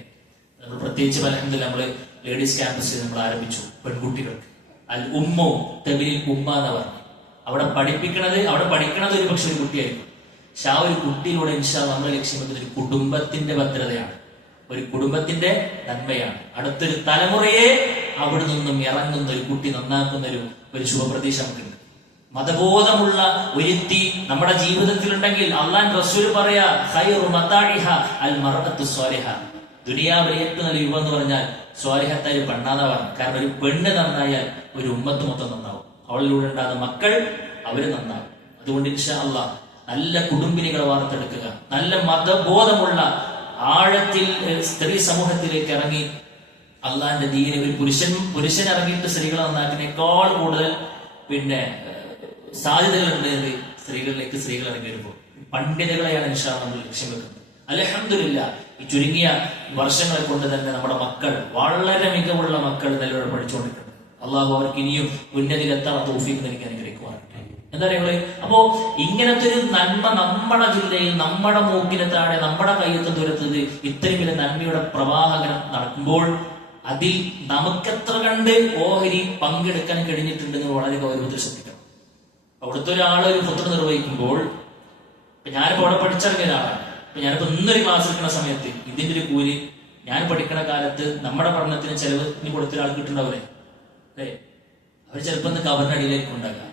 നമ്മൾ പ്രത്യേകിച്ച് അൽഹംദുലില്ലാ നമ്മള് ലേഡീസ് ക്യാമ്പസ് നമ്മൾ ആരംഭിച്ചു. പെൺകുട്ടികൾക്ക് അൽ ഉമ്മോ തബിലിൽ ഉമ്മ എന്ന് പറഞ്ഞു. അവിടെ പഠിക്കണത് ഒരു പക്ഷെ ഒരു കുട്ടിയായിരിക്കും. പക്ഷെ ആ ഒരു കുട്ടിയിലൂടെ ഇൻഷാ അല്ലാഹ് നമ്മൾ ലക്ഷ്യം വെക്കുന്നത് ഒരു കുടുംബത്തിന്റെ ഭദ്രതയാണ്, ഒരു കുടുംബത്തിന്റെ നന്മയാണ്. അടുത്തൊരു തലമുറയെ അവിടെ നിന്നും ഇറങ്ങുന്ന ഒരു കുട്ടി നന്നാക്കുന്ന ഒരു ശുഭപ്രതീക്ഷ നമുക്കുണ്ട്. മതബോധമുള്ള ഒരുത്തി നമ്മുടെ ജീവിതത്തിലുണ്ടെങ്കിൽ അള്ളാൻ റസൂൽ പറയാ ഖൈറു മതാഇഹ അൽ മർഅത്തു സ്വാലിഹ. ദുനിയാവിലെ ഏറ്റവും നല്ല യുവം എന്ന് പറഞ്ഞാൽ സ്വാലിഹത്തായ പെണ്ണാതാവാണ്. കാരണം ഒരു പെണ്ണ് നന്നായാൽ ഒരു ഉമ്മത്ത് മൊത്തം നന്നാവും, അവളിലൂടെ ഉണ്ടാകുന്ന മക്കൾ അവര് നന്നാവും. അതുകൊണ്ട് ഇൻഷാ അല്ലാഹ് നല്ല കുടുംബിനികളെ വാർത്തെടുക്കുക, നല്ല മതബോധമുള്ള ആഴത്തിൽ സ്ത്രീ സമൂഹത്തിലേക്ക് ഇറങ്ങി അള്ളാന്റെ ദീന്, ഒരു പുരുഷൻ ഇറങ്ങിയിട്ട് സ്ത്രീകളെ നന്നാക്കുന്നതിനേക്കാൾ കൂടുതൽ സാധ്യതകളുണ്ട് സ്ത്രീകളിലേക്ക് സ്ത്രീകൾ ഇറങ്ങി വരുമ്പോൾ. പണ്ഡിതകളെയാണ് ഇൻഷാ അല്ലാഹ് നമ്മൾ ലക്ഷ്യം വെക്കുന്നത്. അൽഹംദുലില്ലാ ഈ ചുരുങ്ങിയ വർഷങ്ങളെ കൊണ്ട് തന്നെ നമ്മുടെ മക്കൾ, വളരെ മികവുള്ള മക്കൾ നിലവിൽ പഠിച്ചുകൊണ്ടിരിക്കുന്നത്. അള്ളാഹു അവർക്ക് ഇനിയും ഉന്നതിയിലെത്താൻ തൗഫീഖ് നൽകി അനുഗ്രഹിക്കുവാനാണ്. എന്താ പറയുക? അപ്പോ ഇങ്ങനത്തെ ഒരു നന്മ നമ്മുടെ ജില്ലയിൽ, നമ്മുടെ മൂക്കിന് താഴെ, നമ്മുടെ കയ്യെത്തും ദൂരത്ത് ഇത്രയും വലിയ നന്മയുടെ പ്രവാഹനം നടക്കുമ്പോൾ അതിൽ നമുക്കെത്ര കണ്ട് ഓഹരി പങ്കെടുക്കാൻ കഴിഞ്ഞിട്ടുണ്ടെന്ന് വളരെ ഗൗരവത്തിൽ ശ്രദ്ധിക്കണം. അവിടുത്തെ ഒരാൾ ഒരു ഫത്വ നിർവഹിക്കുമ്പോൾ, ഞാനിപ്പോ അവിടെ പഠിച്ചിറങ്ങിയ ഒരാളാണ്. ഞാനിപ്പോ ഇന്നൊരു ക്ലാസ് എടുക്കുന്ന സമയത്ത് ഇതിന്റെ ഒരു കൂലി ഞാൻ പഠിക്കണ കാലത്ത് നമ്മുടെ പഠനത്തിന് ചെലവിന് കൊടുത്ത ഒരാൾ കിട്ടുന്നുണ്ടാവില്ലേ? അല്ലേ? അവർ ചിലപ്പോ ഇന്ന് കവറിനടിയിലേക്ക് ഉണ്ടാകാം.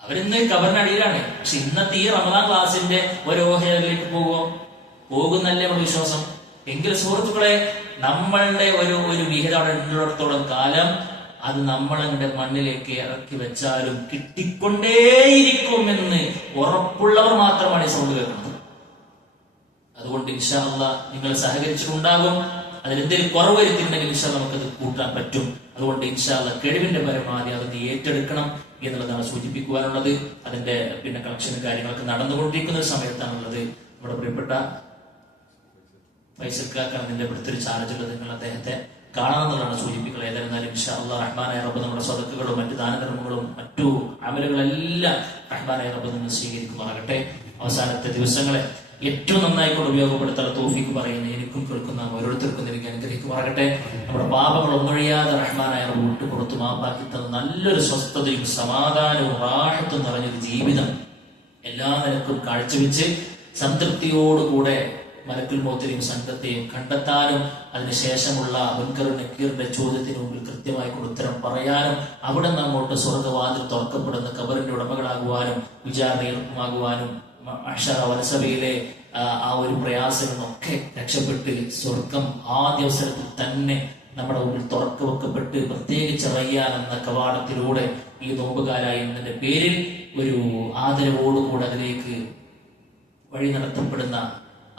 അവരിന്ന് കവറിനടിയിലാണ്. പക്ഷെ ഇന്നത്തെ ഈ റമദാൻ ക്ലാസിന്റെ ഒരു ഓഹരിയിലേക്ക് പോകുന്നല്ലേ നമ്മുടെ വിശ്വാസം. എങ്കിൽ സുഹൃത്തുക്കളെ, നമ്മളുടെ ഒരു വിഹിതം അവിടെ ഉള്ളിടത്തോളം കാലം അത് നമ്മളെ മണ്ണിലേക്ക് ഇറക്കി വെച്ചാലും കിട്ടിക്കൊണ്ടേയിരിക്കുമെന്ന് ഉറപ്പുള്ളവർ മാത്രമാണ് ഈ സൗണ്ട് കേൾക്കുന്നത്. അതുകൊണ്ട് ഇൻഷാ അല്ലാഹ് നിങ്ങൾ സഹകരിച്ചിട്ടുണ്ടാകും. അതിലെന്തെങ്കിലും കുറവ് വരുത്തിയിട്ടുണ്ടെങ്കിൽ ഇൻഷാ അല്ലാഹ് നമുക്കത് കൂട്ടാൻ പറ്റും. അതുകൊണ്ട് ഇൻഷാ അല്ലാഹ് കഴിവിന്റെ പരമാവധി അത് ഏറ്റെടുക്കണം എന്നുള്ളതാണ് സൂചിപ്പിക്കുവാനുള്ളത്. അതിന്റെ കളക്ഷനും കാര്യങ്ങളൊക്കെ നടന്നുകൊണ്ടിരിക്കുന്ന ഒരു സമയത്താണുള്ളത്. നമ്മുടെ പ്രിയപ്പെട്ട ഫൈസൽക്കാക്കാണ് അതിന്റെ ഇവിടുത്തെ ഒരു ചാർജ് ഉള്ളത്. നിങ്ങൾ അദ്ദേഹത്തെ കാണാമെന്നുള്ളതാണ് സൂചിപ്പിക്കുന്നത്. ഏതായിരുന്നാലും ഇൻഷാ അല്ലാഹ് റഹ്മാനായ റബ്ബ് നമ്മുടെ സ്വതക്കുകളും മറ്റു ദാനധർമ്മങ്ങളും മറ്റു അമലുകളെല്ലാം റഹ്മാനായ റബ്ബ് നിന്ന് സ്വീകരിക്കുമാറാകട്ടെ. അവസാനത്തെ ദിവസങ്ങളെ ഏറ്റവും നന്നായിക്കൊണ്ട് ഉപയോഗപ്പെടുത്താൻ തൗഫീഖ് പറയുന്ന എനിക്കും കേൾക്കുന്ന ഓരോരുത്തർക്കും എനിക്ക് അനുഗ്രഹിക്കുമാറാകട്ടെ. നമ്മുടെ പാപങ്ങൾ ഒന്നൊഴിയാതെ റഹ്മാനായ റബ്ബ് വിട്ടുപുറത്ത് മാപ്പാക്കി തന്ന നല്ലൊരു സ്വസ്ഥതയും സമാധാനവും റാഹത്തും നിറഞ്ഞൊരു ജീവിതം എല്ലാ നിലക്കും കാഴ്ചവെച്ച് സംതൃപ്തിയോടുകൂടെ മലക്കുൽ മൗത്തിനെയും സംഘത്തെയും കണ്ടെത്താനും അതിനുശേഷമുള്ള മുൻകർ നക്കീറിന്റെ ചോദ്യത്തിന് മുമ്പിൽ കൃത്യമായി ഉത്തരം പറയാനും അവിടെ നിന്ന് അങ്ങോട്ട് സ്വർഗവാതിൽ തുറക്കപ്പെടുന്ന ഖബറിന്റെ ഉടമകളാകുവാനും വിചാരണയുമാകുവാനും വനസഭയിലെ ആ ഒരു പ്രയാസങ്ങളൊക്കെ രക്ഷപ്പെട്ട് സ്വർഗം ആദ്യ അവസരത്തിൽ തന്നെ നമ്മുടെ മുമ്പിൽ തുറക്ക വെക്കപ്പെട്ട് പ്രത്യേകിച്ച് റയ്യാൻ എന്ന കവാടത്തിലൂടെ ഈ നോമ്പുകാരായ എന്നതിന്റെ പേരിൽ ഒരു ആദരവോടുകൂടെ അതിലേക്ക് വഴി നടത്തപ്പെടുന്ന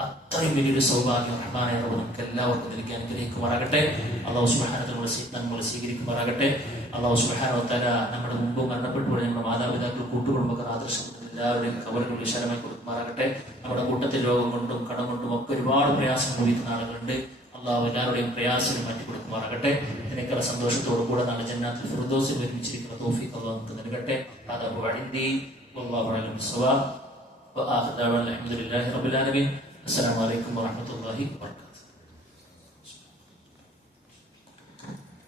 അത്രയും വലിയൊരു സൗഭാഗ്യം റഹ്മാനായ റബ്ബ് നമുക്ക് എല്ലാവർക്കും നൽകി അനുഗ്രഹിക്കുമാറാകട്ടെ. അല്ലാഹു സുബ്ഹാനഹു വ തആല നമ്മൾ സ്വീകരിക്കുമാറാകട്ടെ. അല്ലാഹു സുബ്ഹാനഹു വ തആല നമ്മുടെ മുമ്പ് മരണപ്പെട്ടുപോയ നമ്മുടെ മാതാപിതാക്കൾ, കൂട്ടുകുടുംബക്കാർ, ആദർശങ്ങൾ എല്ലാവരുടെയും ഖബറുകൾ വിശാലമായി കൊടുക്കുമാറാകട്ടെ. നമ്മുടെ കൂട്ടത്തിൽ രോഗം കൊണ്ടും കടം കൊണ്ടും ഒക്കെ ഒരുപാട് പ്രയാസം അനുഭവിക്കുന്ന ആളുകളുണ്ട്. അള്ളാഹു എല്ലാവരുടെയും പ്രയാസം മാറ്റി കൊടുക്കുമാറാകട്ടെ. ഇതിനേക്കാൾ സന്തോഷത്തോടു കൂടെ നാളെ ജന്നാത്തുൽ ഫിർദൗസിൽ ഒരുമിച്ചിരിക്കുന്ന തൗഫീഖ് അല്ലാഹു നമുക്ക് നൽകട്ടെ. അല്ലാഹു വഅലിന്ദി വല്ലാഹു അലം ബിസ്സവാബ് വആഖിറു ദഅവാന അൽഹംദുലില്ലാഹി റബ്ബിൽ ആലമീൻ. അസ്സലാമു അലൈക്കും വറഹ്മത്തുള്ളാഹി വബറകാതുഹു.